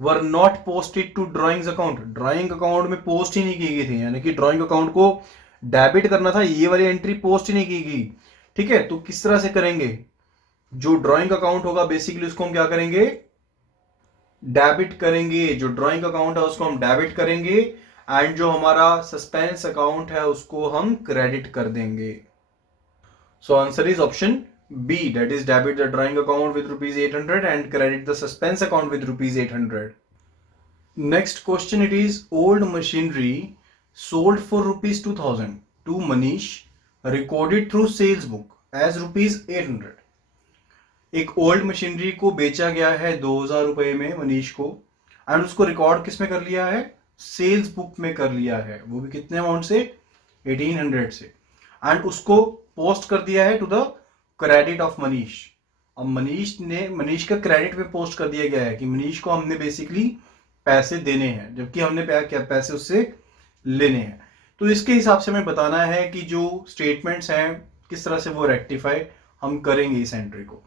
were not posted to drawings account, drawing account में पोस्ट ही नहीं की गई थी, यानी कि ड्राइंग अकाउंट को डेबिट करना था, ये वाली एंट्री पोस्ट ही नहीं की गई। ठीक है, तो किस तरह से करेंगे, जो ड्राइंग अकाउंट होगा बेसिकली उसको हम क्या करेंगे, डेबिट करेंगे। जो ड्राइंग अकाउंट है उसको हम डेबिट करेंगे एंड जो हमारा सस्पेंस अकाउंट है उसको हम क्रेडिट कर देंगे। सो answer is option B, that is debit the drawing account with rupees 800 and credit the suspense account with rupees 800. Next question, it is old machinery sold for rupees 2000 to Manish recorded through sales book as rupees 800. एक old machinery को बेचा गया है 2000 रुपए में मनीष को and उसको record किस में कर लिया है, सेल्स बुक में कर लिया है, वो भी कितने अमाउंट से, 1800 से, एंड उसको पोस्ट कर दिया है to the credit of Manish. अब मनीष का क्रेडिट पे पोस्ट कर दिया गया है कि मनीष को हमने बेसिकली पैसे देने हैं, जबकि हमने क्या पैसे उससे लेने हैं। तो इसके हिसाब से हमें बताना है कि जो स्टेटमेंट्स हैं किस तरह से वो रेक्टिफाई हम करेंगे इस एंट्री को।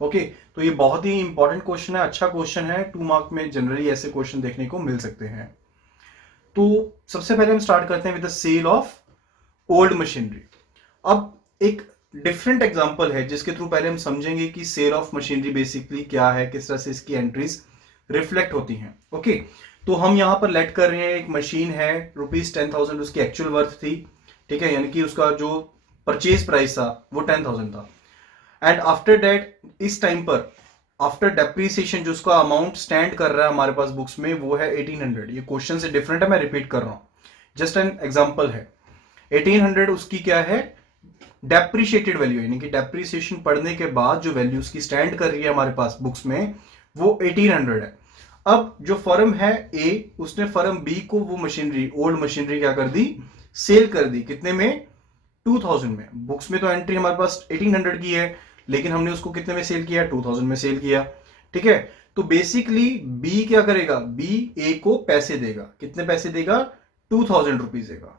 ओके, तो ये बहुत ही इंपॉर्टेंट क्वेश्चन है, अच्छा क्वेश्चन है, 2 मार्क में जनरली ऐसे क्वेश्चन देखने को मिल सकते हैं। तो सबसे पहले हम स्टार्ट करते हैं with the sale of old machinery. अब एक डिफरेंट एग्जांपल है जिसके थ्रू पहले हम समझेंगे कि सेल ऑफ मशीनरी बेसिकली क्या है, किस तरह से इसकी एंट्रीज रिफ्लेक्ट होती हैं। ओके, तो हम यहां पर लेट कर रहे हैं एक मशीन है, रुपीज 10,000 उसकी एक्चुअल वर्थ थी। ठीक है, यानी कि उसका जो परचेज प्राइस था वो 10,000 था एंड आफ्टर दैट इस टाइम पर आफ्टर डेप्रीसिएशन जो उसका अमाउंट स्टैंड कर रहा है हमारे पास बुक्स में वो है 1800। ये क्वेश्चन से डिफरेंट है, मैं रिपीट कर रहा हूं, जस्ट एन एग्जांपल है। 1800 उसकी क्या है, डेप्रिशिएटेड वैल्यू, यानी कि डेप्रिसिएशन पढ़ने के बाद जो वैल्यू उसकी स्टैंड कर रही है हमारे पास बुक्स में वो 1800 है। अब जो फर्म है ए, उसने फर्म बी को वो मशीनरी, ओल्ड मशीनरी क्या कर दी, सेल कर दी, कितने में, 2000 में। बुक्स में तो एंट्री हमारे पास 1800 की है, लेकिन हमने उसको कितने में सेल किया, 2000 में सेल किया। ठीक है, तो बेसिकली बी क्या करेगा, बी ए को पैसे देगा, कितने पैसे देगा, 2000 रुपीज देगा।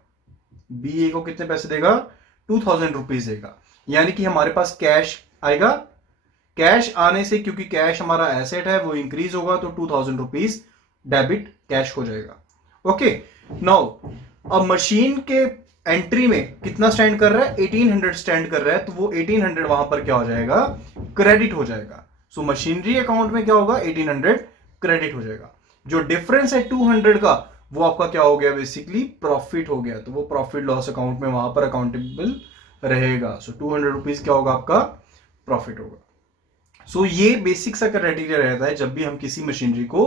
बी ए को कितने पैसे देगा, 2000 रुपीज देगा, यानी कि हमारे पास कैश आएगा। कैश आने से, क्योंकि कैश हमारा एसेट है, वो इंक्रीज होगा, तो 2000 रुपीज डेबिट कैश हो जाएगा। ओके, नाउ अब मशीन के एंट्री में कितना स्टैंड कर रहा है, 1800 स्टैंड कर रहा है, तो वो 1800 वहां पर क्या हो जाएगा, क्रेडिट हो जाएगा। सो मशीनरी अकाउंट में क्या होगा, 1800 क्रेडिट हो जाएगा। जो डिफरेंस है 200 का वो आपका क्या हो गया, बेसिकली प्रॉफिट हो गया, तो वो प्रॉफिट लॉस अकाउंट में वहां पर अकाउंटेबल रहेगा। सो 200 रुपीज क्या होगा, आपका प्रॉफिट होगा। सो ये बेसिक सा क्राइटेरिया रहता है जब भी हम किसी मशीनरी को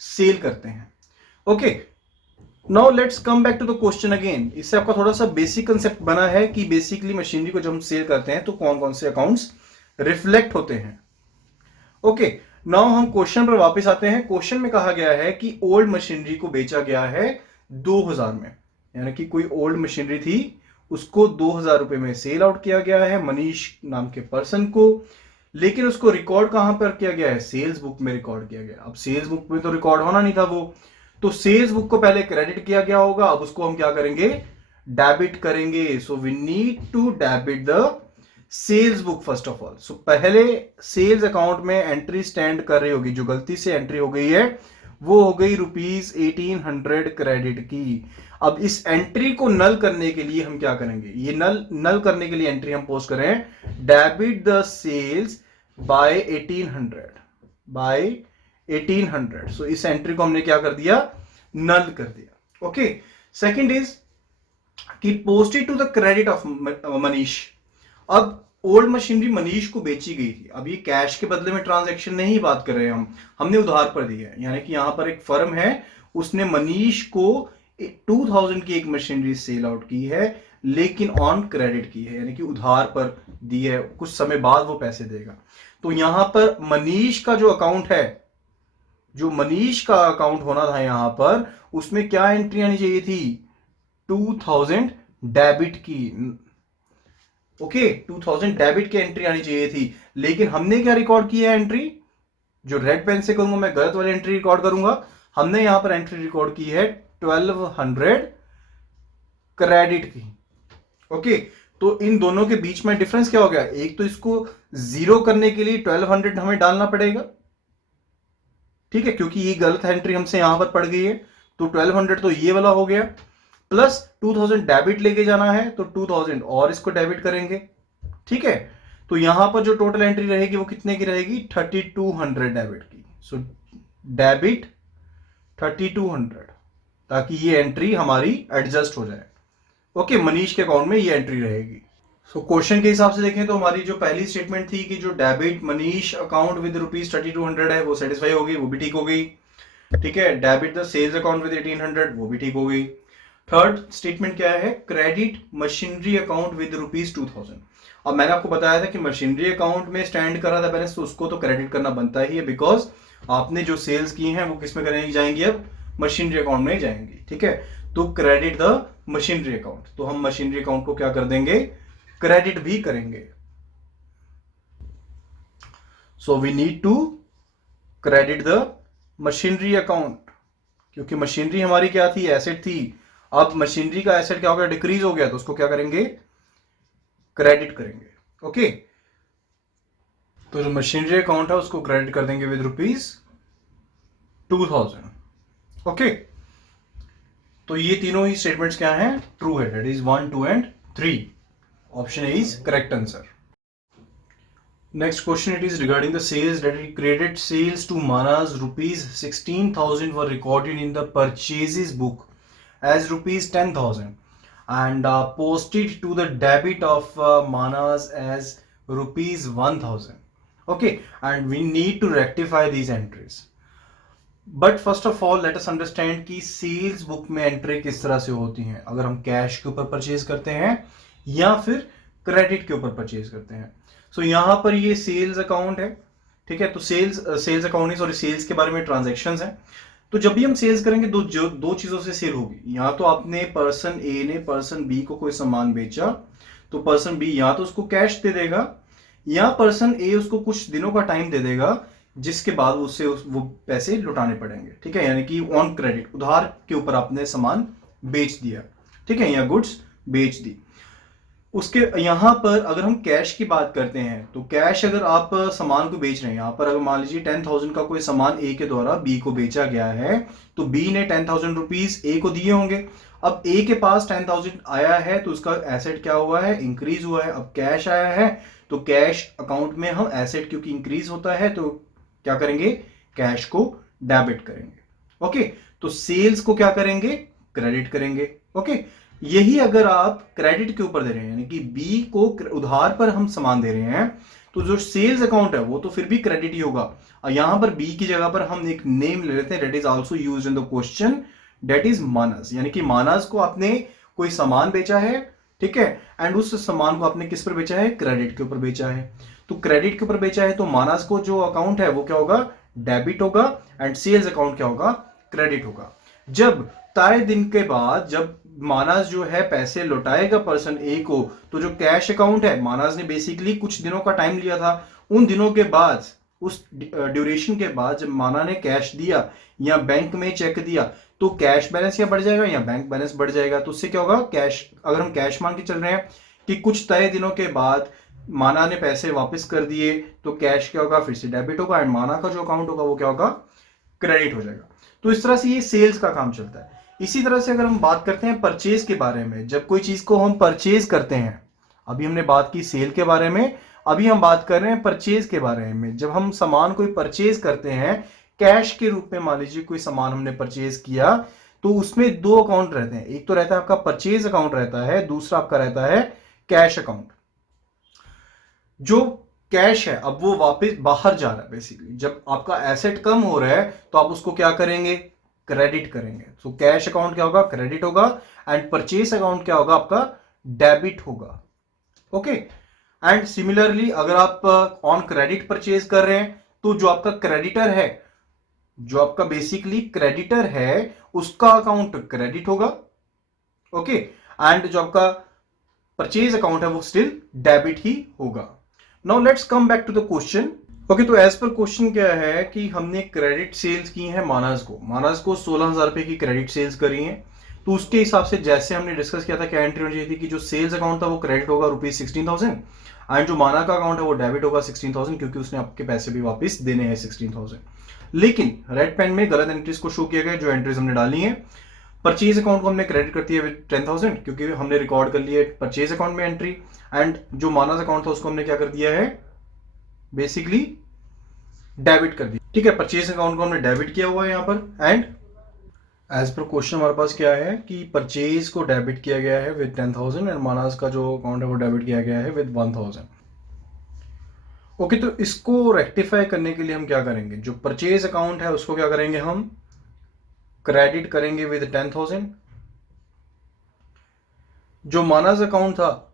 सेल करते हैं। Okay, now let's come back to the question again. इससे आपका थोड़ा सा बेसिक कंसेप्ट बना है कि बेसिकली मशीनरी को जब हम सेल करते हैं तो कौन कौन से अकाउंट्स रिफ्लेक्ट होते हैं। ओके, नाउ हम क्वेश्चन पर वापस आते हैं। क्वेश्चन में कहा गया है कि ओल्ड मशीनरी को बेचा गया है 2000 में, यानी कि कोई ओल्ड मशीनरी थी उसको 2000 रुपए में सेल आउट किया गया है मनीष नाम के पर्सन को, लेकिन उसको रिकॉर्ड कहां पर किया गया है, सेल्स बुक में रिकॉर्ड किया गया। अब सेल्स बुक में तो रिकॉर्ड होना नहीं था वो, तो सेल्स बुक को पहले क्रेडिट किया गया होगा, अब उसको हम क्या करेंगे, डेबिट करेंगे। So we need to debit the sales book first of all. So पहले सेल्स अकाउंट में एंट्री स्टैंड कर रही होगी, जो गलती से एंट्री हो गई है वो हो गई रुपीज 1800 क्रेडिट की। अब इस एंट्री को नल करने के लिए हम क्या करेंगे, ये नल करने के लिए एंट्री हम पोस्ट करें, डेबिट द सेल्स बाय 1800। सो इस एंट्री को हमने क्या कर दिया, नल कर दिया। ओके, सेकंड इज कि posted to the credit of Manish. अब ओल्ड मशीनरी मनीष को बेची गई थी, अब ये कैश के बदले में ट्रांजैक्शन नहीं बात कर रहे हैं हमने उधार पर दी है, यानी कि यहां पर एक फर्म है उसने मनीष को 2000 की एक मशीनरी सेल आउट की है, लेकिन ऑन क्रेडिट की है, यानी कि उधार पर दी है, कुछ समय बाद वो पैसे देगा। तो यहां पर मनीष का जो अकाउंट है, जो मनीष का अकाउंट होना था यहां पर, उसमें क्या एंट्री आनी चाहिए थी, 2000 डेबिट की। ओके, 2000 डेबिट की एंट्री आनी चाहिए थी, लेकिन हमने क्या रिकॉर्ड किया है एंट्री, जो रेड पेन से करूंगा मैं गलत वाली एंट्री रिकॉर्ड करूंगा, हमने यहां पर एंट्री रिकॉर्ड की है 1200 क्रेडिट की। ओके, तो इन दोनों के बीच में डिफरेंस क्या हो गया, एक तो इसको जीरो करने के लिए 1200 हमें डालना पड़ेगा, ठीक है, क्योंकि ये गलत एंट्री हमसे यहां पर पड़ गई है, तो 1200 तो ये वाला हो गया, प्लस 2000 डेबिट लेके जाना है तो 2000 और इसको डेबिट करेंगे। ठीक है, तो यहां पर जो टोटल एंट्री रहेगी वो कितने की रहेगी, 3200 डेबिट की। सो डेबिट 3200, ताकि ये एंट्री हमारी एडजस्ट हो जाए। ओके, मनीष के अकाउंट में ये एंट्री रहेगी। सो क्वेश्चन के हिसाब से देखें तो हमारी जो पहली स्टेटमेंट थी कि जो डेबिट मनीष अकाउंट विद ₹3200 है वो सेटिस्फाई हो गई, वो भी ठीक हो गई। ठीक है, debit the sales account with 1800 वो भी ठीक हो गई। थर्ड स्टेटमेंट क्या है, क्रेडिट मशीनरी अकाउंट विद ₹2000। अब मैंने आपको बताया था कि मशीनरी अकाउंट में स्टैंड करा था बैलेंस, तो उसको तो क्रेडिट करना बनता ही है, बिकॉज आपने जो सेल्स की हैं वो किस में करने जाएंगी, अब मशीनरी अकाउंट में जाएंगी। ठीक है, तो क्रेडिट द मशीनरी अकाउंट, तो हम मशीनरी अकाउंट को क्या कर देंगे, क्रेडिट भी करेंगे। So we need to credit the machinery account, क्योंकि मशीनरी हमारी क्या थी, एसेट थी। अब मशीनरी का एसेट क्या हो गया, डिक्रीज हो गया, तो उसको क्या करेंगे, क्रेडिट करेंगे। ओके, तो जो मशीनरी अकाउंट है उसको क्रेडिट कर देंगे विद ₹2000। ओके, तो ये तीनों ही स्टेटमेंट्स क्या हैं, ट्रू है, that is 1, 2 and 3। Option A is correct answer. Next question, it is regarding the sales that it credit sales to Manas ₹16,000 were recorded in the purchases book as ₹10,000 and posted to the debit of Manas as ₹1,000. Okay, and we need to rectify these entries. But first of all, let us understand कि sales book में entry किस तरह से होती हैं, अगर हम cash के ऊपर परचेज करते हैं या फिर क्रेडिट के ऊपर परचेज करते हैं। सो यहां पर ये सेल्स अकाउंट है। ठीक है, तो सेल्स अकाउंट, सॉरी, सेल्स के बारे में ट्रांजैक्शंस हैं। तो जब भी हम सेल्स करेंगे दो चीजों से सेल होगी। या तो आपने पर्सन ए ने पर्सन बी को कोई सामान बेचा, तो पर्सन बी या तो उसको कैश दे देगा या पर्सन ए उसको कुछ दिनों का टाइम दे देगा, जिसके बाद उससे वो पैसे लौटाने पड़ेंगे। ठीक है, यानी कि ऑन क्रेडिट, उधार के ऊपर आपने सामान बेच दिया। ठीक है, या गुड्स बेच दी। उसके यहां पर अगर हम कैश की बात करते हैं, तो कैश अगर आप सामान को बेच रहे हैं, यहां पर अगर मान लीजिए 10,000 का कोई सामान ए के द्वारा बी को बेचा गया है, तो बी ने 10,000 रुपीज ए को दिए होंगे। अब ए के पास 10,000 आया है, तो उसका एसेट क्या हुआ है, इंक्रीज हुआ है। अब कैश आया है, तो कैश अकाउंट में हम एसेट क्योंकि इंक्रीज होता है तो क्या करेंगे, कैश को डेबिट करेंगे। ओके, तो सेल्स को क्या करेंगे, क्रेडिट करेंगे। ओके, यही अगर आप क्रेडिट के ऊपर दे रहे हैं, यानी कि बी को उधार पर हम सामान दे रहे हैं, तो जो सेल्स अकाउंट है वो तो फिर भी क्रेडिट ही होगा। और यहां पर बी की जगह पर हम एक नेम ले लेते हैं, that is also used in the question, that is Manas. यानी कि मानस को आपने कोई सामान बेचा है, ठीक है, एंड उस सामान को आपने किस पर बेचा है, क्रेडिट के ऊपर बेचा है। तो क्रेडिट के ऊपर बेचा है, तो मानस को जो अकाउंट है वो क्या होगा, डेबिट होगा, एंड सेल्स अकाउंट क्या होगा, क्रेडिट होगा। जब तय दिन के बाद जब मानस जो है पैसे लौटाएगा पर्सन ए को, तो जो कैश अकाउंट है, मानस ने बेसिकली कुछ दिनों का टाइम लिया था, उन दिनों के बाद, उस ड्यूरेशन के बाद जब माना ने कैश दिया या बैंक में चेक दिया, तो कैश बैलेंस या बढ़ जाएगा या बैंक बैलेंस बढ़ जाएगा। तो उससे क्या होगा, कैश, अगर हम कैश मान के चल रहे हैं कि कुछ तय दिनों के बाद माना ने पैसे वापस कर दिए, तो कैश क्या होगा, फिर से डेबिट होगा, एंड माना का जो अकाउंट होगा वो क्या होगा, क्रेडिट हो जाएगा। तो इस तरह से ये सेल्स का काम चलता है। इसी तरह से अगर हम बात करते हैं परचेज के बारे में, जब कोई चीज को हम परचेज करते हैं, अभी हमने बात की सेल के बारे में, अभी हम बात कर रहे हैं परचेज के बारे में। जब हम सामान कोई परचेज करते हैं कैश के रूप में, मान लीजिए कोई सामान हमने परचेज किया, तो उसमें दो अकाउंट रहते हैं, एक तो रहता है आपका परचेज अकाउंट रहता है, दूसरा आपका रहता है कैश अकाउंट। जो कैश है अब वो वापस बाहर जा रहा है, बेसिकली जब आपका एसेट कम हो रहा है तो आप उसको क्या करेंगे, क्रेडिट करेंगे। तो कैश अकाउंट क्या होगा, क्रेडिट होगा, एंड परचेज अकाउंट क्या होगा, आपका डेबिट होगा। ओके, एंड सिमिलरली अगर आप ऑन क्रेडिट परचेज कर रहे हैं, तो जो आपका क्रेडिटर है, जो आपका बेसिकली क्रेडिटर है, उसका अकाउंट क्रेडिट होगा। ओके, एंड जो आपका परचेज अकाउंट है वो स्टिल डेबिट ही होगा। Now let's come back to the question. Okay, तो एज पर क्वेश्चन क्या है कि हमने क्रेडिट सेल्स की है मानस को 16,000 रुपए की क्रेडिट सेल्स करी है। तो उसके हिसाब से जैसे हमने डिस्कस किया था, क्या एंट्री होनी चाहिए थी कि जो सेल्स अकाउंट था वो क्रेडिट होगा ₹16,000, एंड जो माना का अकाउंट है वो डेबिट होगा 16,000, क्योंकि उसने आपके पैसे भी वापस देने हैं 16,000। लेकिन रेड पेन में गलत एंट्रीज को शो किया गया जो एंट्रीज हमने डाली हैं। परचेज अकाउंट को हमने क्रेडिट कर दिया विद 10,000 क्योंकि हमने रिकॉर्ड कर लिया परचेज अकाउंट में एंट्री, एंड जो मानस अकाउंट था उसको हमने क्या कर दिया है, बेसिकली डेबिट कर दिया। ठीक है, परचेज अकाउंट को हमने डेबिट किया हुआ है यहाँ पर, एंड एज पर क्वेश्चन हमारे पास क्या है कि परचेज को डेबिट किया गया है विद 10,000 एंड मानस का जो अकाउंट है वो डेबिट किया गया है विद 1,000। ओके, तो इसको रेक्टिफाई करने के लिए हम क्या करेंगे, जो परचेज अकाउंट है उसको क्या करेंगे, हम क्रेडिट करेंगे विद 10,000। जो मानस अकाउंट था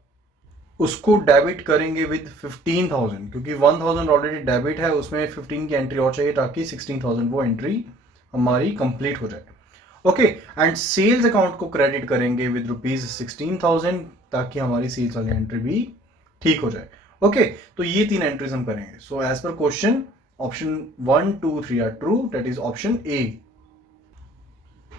उसको डेबिट करेंगे विद 15,000 क्योंकि 1,000 ऑलरेडी डेबिट है, उसमें 15 की एंट्री और चाहिए ताकि 16,000 वो एंट्री हमारी कंप्लीट हो जाए। ओके, एंड सेल्स अकाउंट को क्रेडिट करेंगे विद ₹16,000 ताकि हमारी सेल्स वाली एंट्री भी ठीक हो जाए। ओके, तो ये 3 एंट्रीज हम करेंगे। So as per question option 1, 2, 3 are true, that is option A.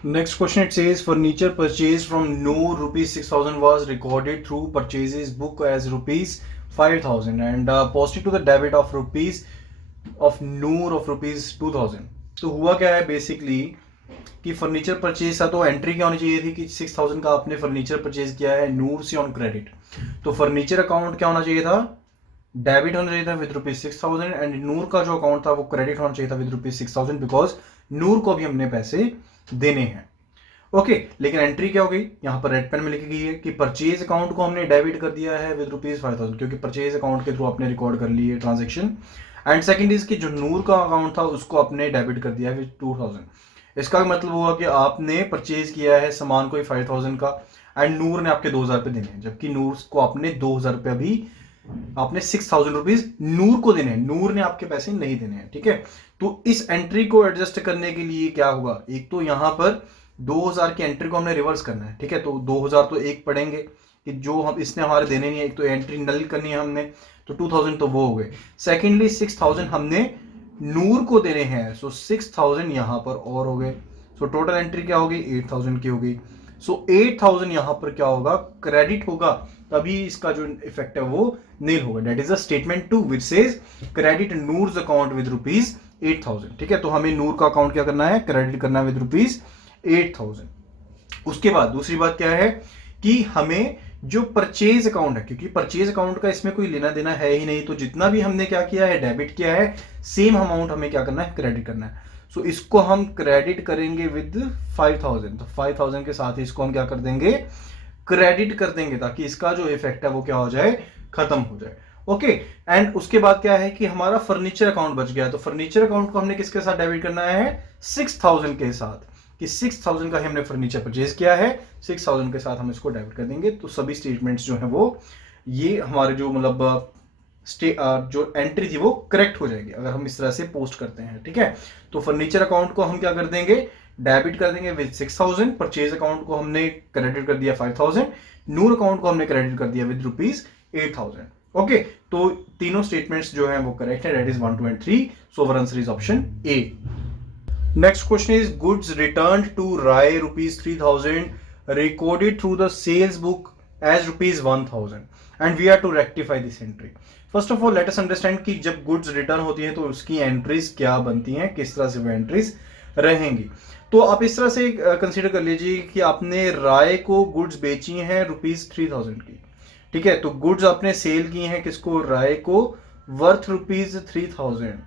Next question, it says furniture purchased from Noor ₹6,000 was recorded through purchases book as ₹5,000 and posted to the debit of Noor of ₹2,000। तो हुआ क्या है basically कि furniture purchase था, तो entry क्या होनी चाहिए थी कि 6,000 का आपने फर्नीचर परचेज किया है नूर से ऑन क्रेडिट, तो फर्नीचर अकाउंट क्या होना चाहिए था, डेबिट होना चाहिए था विद ₹6,000 एंड नूर का जो अकाउंट था वो क्रेडिट होना चाहिए था विद ₹6,000 बिकॉज नूर को भी हमने पैसे देने हैं। ओके, लेकिन एंट्री क्या हो गई, यहां पर रेड पेन में लिखी गई है कि परचेज अकाउंट को हमने डेबिट कर दिया है विद ₹5,000 क्योंकि परचेज अकाउंट के थ्रू आपने रिकॉर्ड कर ली है ट्रांजेक्शन, एंड सेकंड इज कि जो नूर का अकाउंट था उसको आपने डेबिट कर दिया है विद 2,000। इसका मतलब हुआ कि आपने परचेज किया है सामान कोई 5,000 का एंड नूर ने आपके 2,000 रुपये देने हैं, जबकि नूर को आपने 2,000 रुपये अभी आपने 6,000 रुपीज नूर को देने हैं, नूर ने आपके पैसे नहीं देने हैं। ठीक है, तो इस एंट्री को एडजस्ट करने के लिए क्या होगा, एक तो यहां पर 2,000 की एंट्री को हमने रिवर्स करना है। ठीक है, तो 2,000 तो एक पढ़ेंगे कि जो हम इसने हमारे देने नहीं है, एक तो एंट्री नल करनी है हमने, तो 2,000 तो वो हो गए। सेकेंडली 6,000 हमने नूर को देने हैं, सो 6,000 यहां पर और हो गए, सो टोटल एंट्री क्या होगी 8,000 की होगी। सो 8,000 यहां पर क्या होगा, क्रेडिट होगा, तभी इसका जो इफेक्ट है वो नील होगा। That is a statement 2 which says credit Noor's account with ₹8,000। ठीक है, तो हमें नूर का अकाउंट क्या करना है, क्रेडिट करना है विद ₹8,000। उसके बाद दूसरी बात क्या है कि हमें जो परचेज अकाउंट है, क्योंकि परचेज अकाउंट का इसमें कोई लेना देना है ही नहीं, तो जितना भी हमने क्या किया है डेबिट किया है, सेम अमाउंट हमें क्या करना है, क्रेडिट करना है। सो इसको हम क्रेडिट करेंगे विद 5,000, तो 5,000 के साथ ही इसको हम क्या कर देंगे, क्रेडिट कर देंगे ताकि इसका जो इफेक्ट है वो क्या हो जाए, खत्म हो जाए। ओके, एंड उसके बाद क्या है कि हमारा फर्नीचर अकाउंट बच गया, तो फर्नीचर अकाउंट को हमने किसके साथ डेबिट करना है, 6,000 के साथ, कि 6,000 का हमने फर्नीचर परचेज किया है, 6,000 के साथ हम इसको डेबिट कर देंगे। तो सभी स्टेटमेंट्स जो है वो ये हमारे जो मतलब जो एंट्री थी वो करेक्ट हो जाएगी अगर हम इस तरह से पोस्ट करते हैं। ठीक है, तो फर्नीचर अकाउंट को हम क्या कर देंगे, डेबिट कर देंगे विद 6,000, परचेज अकाउंट को हमने क्रेडिट कर दिया 5,000, नूर अकाउंट को हमने क्रेडिट कर दिया विद ₹8,000। ओके, तो तीनों स्टेटमेंट्स जो है वो करेक्ट है, that is 1, 2 and 3। So our answer is option A. Next question is goods returned to Rai ₹3,000 recorded through the sales book as ₹1,000 and we are to rectify this entry. First of all let us understand कि जब goods return होती है तो उसकी entries क्या बनती हैं, किस तरह से वो एंट्रीज रहेंगी। तो आप इस तरह से कंसीडर कर लीजिए कि आपने राय को गुड्स बेची हैं ₹3,000 की। ठीक है, तो गुड्स आपने सेल की हैं किसको, राय को, वर्थ ₹3,000।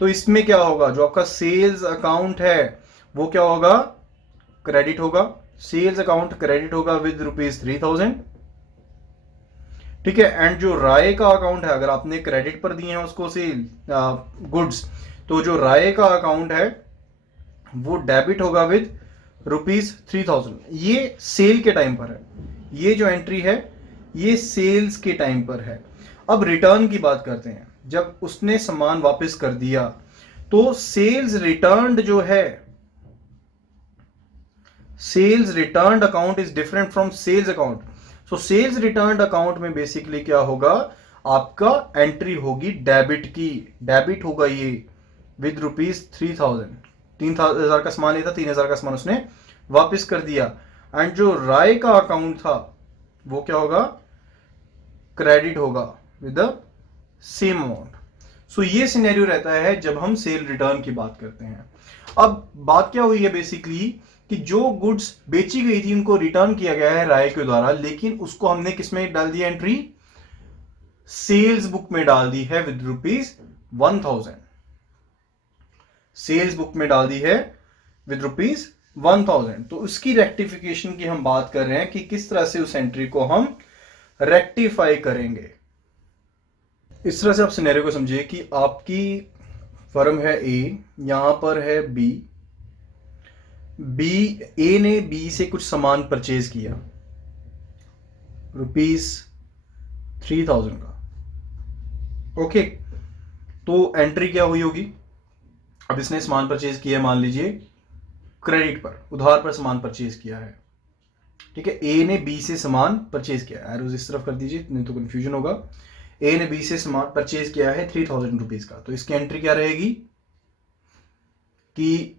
तो इसमें क्या होगा, जो आपका सेल्स अकाउंट है वो क्या होगा, क्रेडिट होगा, सेल्स अकाउंट क्रेडिट होगा विद ₹3,000। ठीक है, एंड जो राय का अकाउंट है, अगर आपने क्रेडिट पर दिए हैं उसको सेल गुड्स, तो जो राय का अकाउंट है वो डेबिट होगा विद ₹3,000। ये सेल के टाइम पर है, ये जो एंट्री है ये सेल्स के टाइम पर है। अब रिटर्न की बात करते हैं, जब उसने सामान वापस कर दिया तो सेल्स रिटर्न्ड जो है, sales returned account is different from sales account. So sales returned account में बेसिकली क्या होगा, आपका एंट्री होगी डेबिट की, डेबिट होगा ये विद ₹3,000। 3,000 का सामान लिया था, 3,000 का सामान उसने वापस कर दिया, एंड जो राय का अकाउंट था वो क्या होगा, क्रेडिट होगा विद द सेम अमाउंट। सो ये सिनेरियो रहता है जब हम सेल रिटर्न की बात करते हैं। अब बात क्या हुई है बेसिकली कि जो गुड्स बेची गई थी उनको रिटर्न किया गया है राय के द्वारा, लेकिन उसको हमने किसमें डाल दिया एंट्री, सेल्स बुक में डाल दी है विद ₹1000। सेल्स बुक में डाल दी है विद ₹1000। तो उसकी रेक्टिफिकेशन की हम बात कर रहे हैं कि किस तरह से उस एंट्री को हम रेक्टिफाई करेंगे। इस तरह से आप सिनेरियो को समझिए कि आपकी फर्म है ए, यहां पर है बी, ए ने बी से कुछ सामान परचेज किया ₹3000 का। ओके, तो एंट्री क्या हुई होगी, अब इसने सामान परचेज किया है, मान लीजिए क्रेडिट पर, उधार पर सामान परचेज किया है। ठीक है, ए ने बी से सामान परचेज किया है, एरोज इस तरफ कर दीजिए नहीं तो कंफ्यूजन होगा। ए ने बी से सामान परचेज किया है ₹3000 का, तो इसकी एंट्री क्या रहेगी कि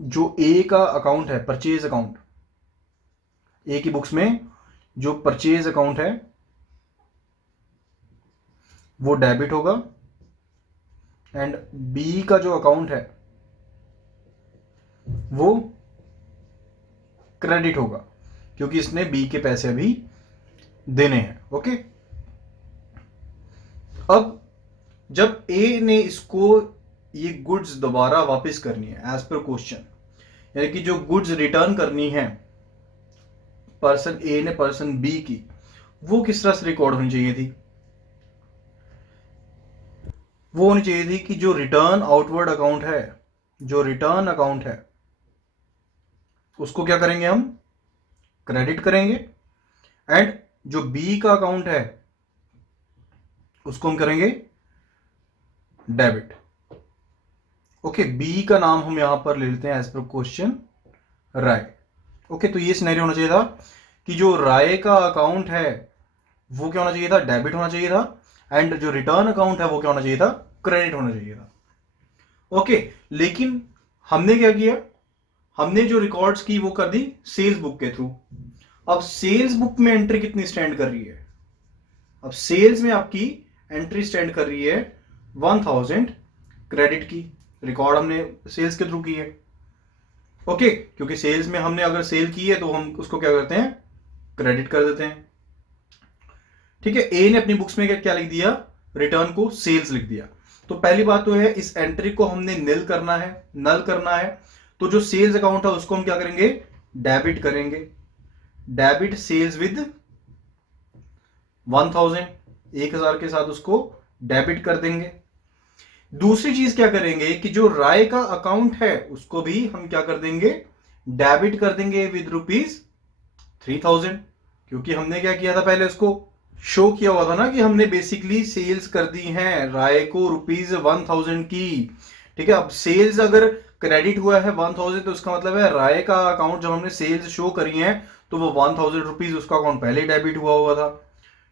जो ए का अकाउंट है, परचेज अकाउंट, ए की बुक्स में जो परचेज अकाउंट है वो डेबिट होगा, एंड बी का जो अकाउंट है वो क्रेडिट होगा, क्योंकि इसने बी के पैसे अभी देने हैं। ओके, अब जब ए ने इसको ये गुड्स दोबारा वापस करनी है एज पर क्वेश्चन, यानी कि जो गुड्स रिटर्न करनी है पर्सन ए ने पर्सन बी की, वो किस तरह से रिकॉर्ड होनी चाहिए थी, वो होनी चाहिए थी कि जो रिटर्न आउटवर्ड अकाउंट है, जो रिटर्न अकाउंट है उसको क्या करेंगे हम, क्रेडिट करेंगे, एंड जो बी का अकाउंट है उसको हम करेंगे डेबिट। ओके, बी का नाम हम यहां पर ले लेते हैं एज पर क्वेश्चन राय। ओके, तो ये सिनेरियो होना चाहिए था कि जो राय का अकाउंट है वो क्या होना चाहिए था, डेबिट होना चाहिए था, एंड जो रिटर्न अकाउंट है वो क्या होना चाहिए था, क्रेडिट होना चाहिए था। ओके, लेकिन हमने क्या किया, हमने जो रिकॉर्ड्स की वो कर दी सेल्स बुक के थ्रू। अब सेल्स बुक में एंट्री कितनी स्टैंड कर रही है, अब सेल्स में आपकी एंट्री स्टैंड कर रही है 1000 क्रेडिट की, रिकॉर्ड हमने सेल्स के थ्रू की है। ओके, क्योंकि सेल्स में हमने अगर सेल की है तो हम उसको क्या करते हैं, क्रेडिट कर देते हैं। ठीक है, ए ने अपनी बुक्स में क्या लिख दिया, रिटर्न को सेल्स लिख दिया। तो पहली बात तो है इस एंट्री को हमने नल करना है, तो जो सेल्स अकाउंट है उसको हम क्या करेंगे, डेबिट करेंगे, डेबिट सेल्स विद 1000 के साथ उसको डेबिट कर देंगे। दूसरी चीज क्या करेंगे कि जो राय का अकाउंट है उसको भी हम क्या कर देंगे, डेबिट कर देंगे विद ₹3000, क्योंकि हमने क्या किया था, पहले उसको शो किया हुआ था ना कि हमने बेसिकली सेल्स कर दी हैं राय को ₹1000 की। ठीक है, अब सेल्स अगर क्रेडिट हुआ है 1000 तो उसका मतलब है राय का अकाउंट जब हमने सेल्स शो करी है तो वो ₹1000 उसका अकाउंट पहले डेबिट हुआ था।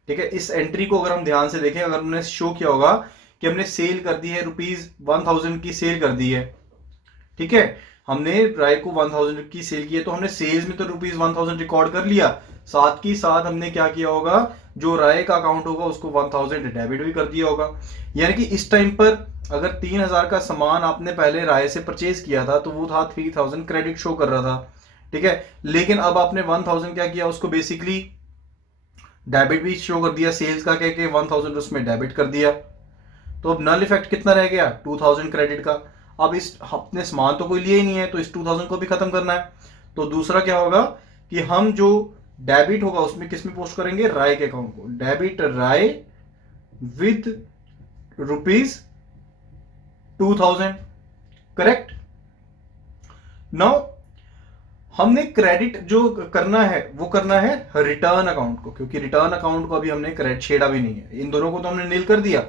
ठीक है, इस एंट्री को अगर हम ध्यान से देखें, अगर हमने शो किया होगा कि हमने सेल कर दी है ₹1000 की सेल कर दी है, ठीक है, हमने राय को 1000 की सेल की है, तो हमने सेल्स में तो ₹1000 रिकॉर्ड कर लिया, साथ ही साथ हमने क्या किया होगा, जो राय का अकाउंट होगा उसको 1000 डेबिट भी कर दिया होगा। यानी कि इस टाइम पर अगर 3000 का सामान आपने पहले राय से परचेज किया था तो वो था 3000 क्रेडिट शो कर रहा था। ठीक है, लेकिन अब आपने 1000 क्या किया, उसको बेसिकली डेबिट भी शो कर दिया, सेल्स का कह के 1000 उसमें डेबिट कर दिया। तो अब नल इफेक्ट कितना रह गया, 2000 क्रेडिट का। अब इस अपने सामान तो कोई लिया ही नहीं है, तो इस 2000 को भी खत्म करना है। तो दूसरा क्या होगा कि हम जो डेबिट होगा उसमें किस में पोस्ट करेंगे, राय के अकाउंट को, debit Rai with ₹2000। Correct. Now हमने क्रेडिट जो करना है वो करना है रिटर्न अकाउंट को, क्योंकि रिटर्न अकाउंट को अभी हमने क्रेडिट छेड़ा भी नहीं है, इन दोनों को तो हमने नील कर दिया,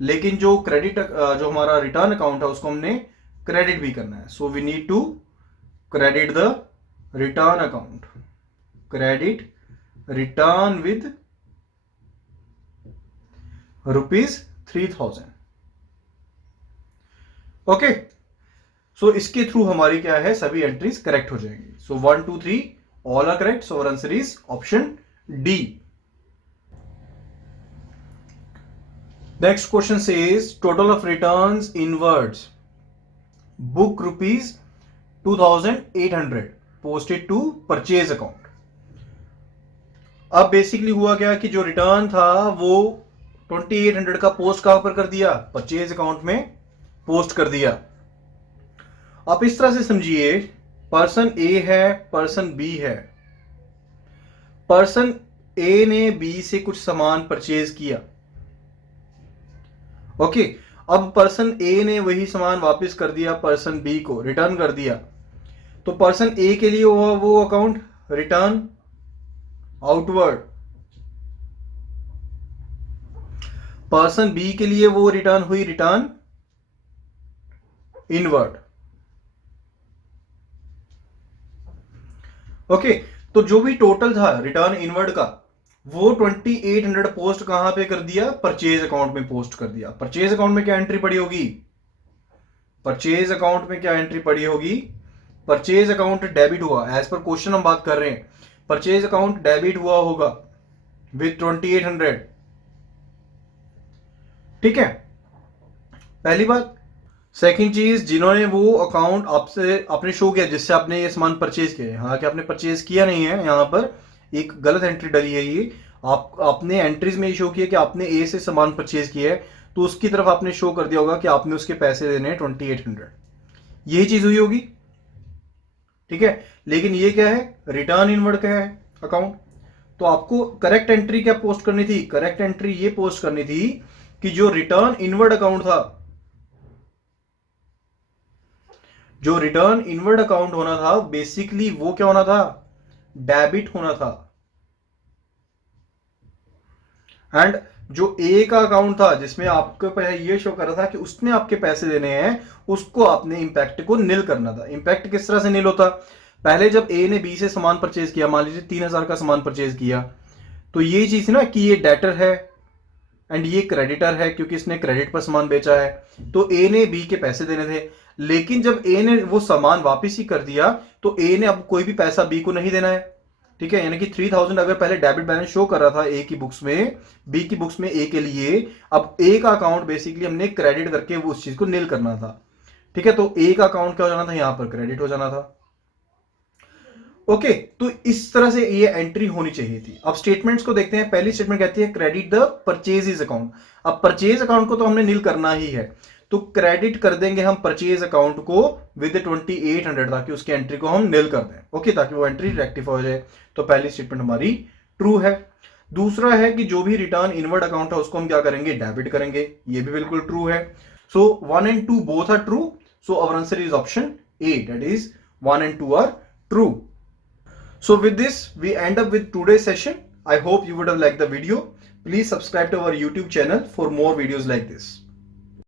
लेकिन जो क्रेडिट जो हमारा रिटर्न अकाउंट है उसको हमने क्रेडिट भी करना है। So we need to credit the return account, credit return with ₹3000। Okay, so इसके थ्रू हमारी क्या है, सभी एंट्रीज करेक्ट हो जाएंगी। So 1 2 3 all are correct, so answer is option D. Next question says total of returns inwards. Book rupees 2800 posted to purchase account. अब basically हुआ क्या कि जो रिटर्न था वो 2800 का पोस्ट कहां पर कर दिया, परचेज अकाउंट में पोस्ट कर दिया। आप इस तरह से समझिए, पर्सन ए है, पर्सन बी है। पर्सन ए ने बी से कुछ सामान परचेज किया, ओके। अब पर्सन ए ने वही सामान वापस कर दिया पर्सन बी को, रिटर्न कर दिया। तो पर्सन ए के लिए हुआ वो account return outward, person B के लिए वो रिटर्न हुई रिटर्न इनवर्ड, ओके। तो जो भी टोटल था रिटर्न इनवर्ड का वो 2800 पोस्ट कहां पे कर दिया, परचेज अकाउंट में पोस्ट कर दिया। परचेज अकाउंट में क्या एंट्री पड़ी होगी, परचेज अकाउंट में क्या एंट्री पड़ी होगी, परचेज अकाउंट डेबिट हुआ, एज पर क्वेश्चन हम बात कर रहे हैं, परचेज अकाउंट डेबिट हुआ होगा विथ 2800, ठीक है, पहली बात। सेकंड चीज, जिन्होंने वो अकाउंट आपसे आपने शो किया जिससे आपने ये सामान परचेज किया, हालांकि आपने परचेज किया नहीं है, यहां पर एक गलत एंट्री डली है ये। आपने एंट्रीज में ये शो किया कि आपने ए से सामान परचेज किया है, तो उसकी तरफ आपने शो कर दिया होगा कि आपने उसके पैसे देने हैं 2800, यही चीज हुई होगी, ठीक है। लेकिन ये क्या है, रिटर्न इनवर्ड का है अकाउंट। तो आपको करेक्ट एंट्री क्या पोस्ट करनी थी, करेक्ट एंट्री ये पोस्ट करनी थी कि जो रिटर्न इनवर्ड अकाउंट था, जो रिटर्न इनवर्ड अकाउंट होना था, बेसिकली वो क्या होना था, डेबिट होना था। एंड जो ए का अकाउंट था जिसमें आपको पहले ये शो कर रहा था कि उसने आपके पैसे देने हैं, उसको आपने इंपैक्ट को निल करना था। इंपैक्ट किस तरह से निल होता, पहले जब ए ने बी से सामान परचेज किया, मान लीजिए 3000 का सामान परचेज किया, तो ये चीज थी ना कि ये डेटर है एंड ये क्रेडिटर है क्योंकि इसने क्रेडिट पर सामान बेचा है, तो ए ने बी के पैसे देने थे। लेकिन जब ए ने वो सामान वापस ही कर दिया तो ए ने अब कोई भी पैसा बी को नहीं देना है, ठीक है। यानी कि 3000 अगर पहले डेबिट बैलेंस शो कर रहा था ए की बुक्स में, बी की बुक्स में ए के लिए, अब ए का अकाउंट बेसिकली हमने क्रेडिट करके वो उस चीज को निल करना था, ठीक है। तो ए का अकाउंट क्या हो जाना था, यहां पर क्रेडिट हो जाना था, ओके। तो इस तरह से ये एंट्री होनी चाहिए थी। अब स्टेटमेंट्स को देखते हैं। पहली स्टेटमेंट कहती है क्रेडिट द परचेजेस अकाउंट। अब परचेज अकाउंट को तो हमने निल करना ही है, तो क्रेडिट कर देंगे हम परचेज अकाउंट को विद 2800 ताकि उसकी एंट्री को हम निल कर दें, ओके, ताकि वो एंट्री रेक्टिफाई हो जाए। तो पहली स्टेटमेंट हमारी ट्रू है। दूसरा है कि जो भी रिटर्न इनवर्ड अकाउंट है उसको हम क्या करेंगे, डेबिट करेंगे, ये भी बिल्कुल ट्रू है। So 1 and 2 both are true, so our answer is option A, that is 1 and 2 are true. So with this, we end up with today's session. I hope you would have liked the video. Please subscribe to our YouTube channel for more videos like this.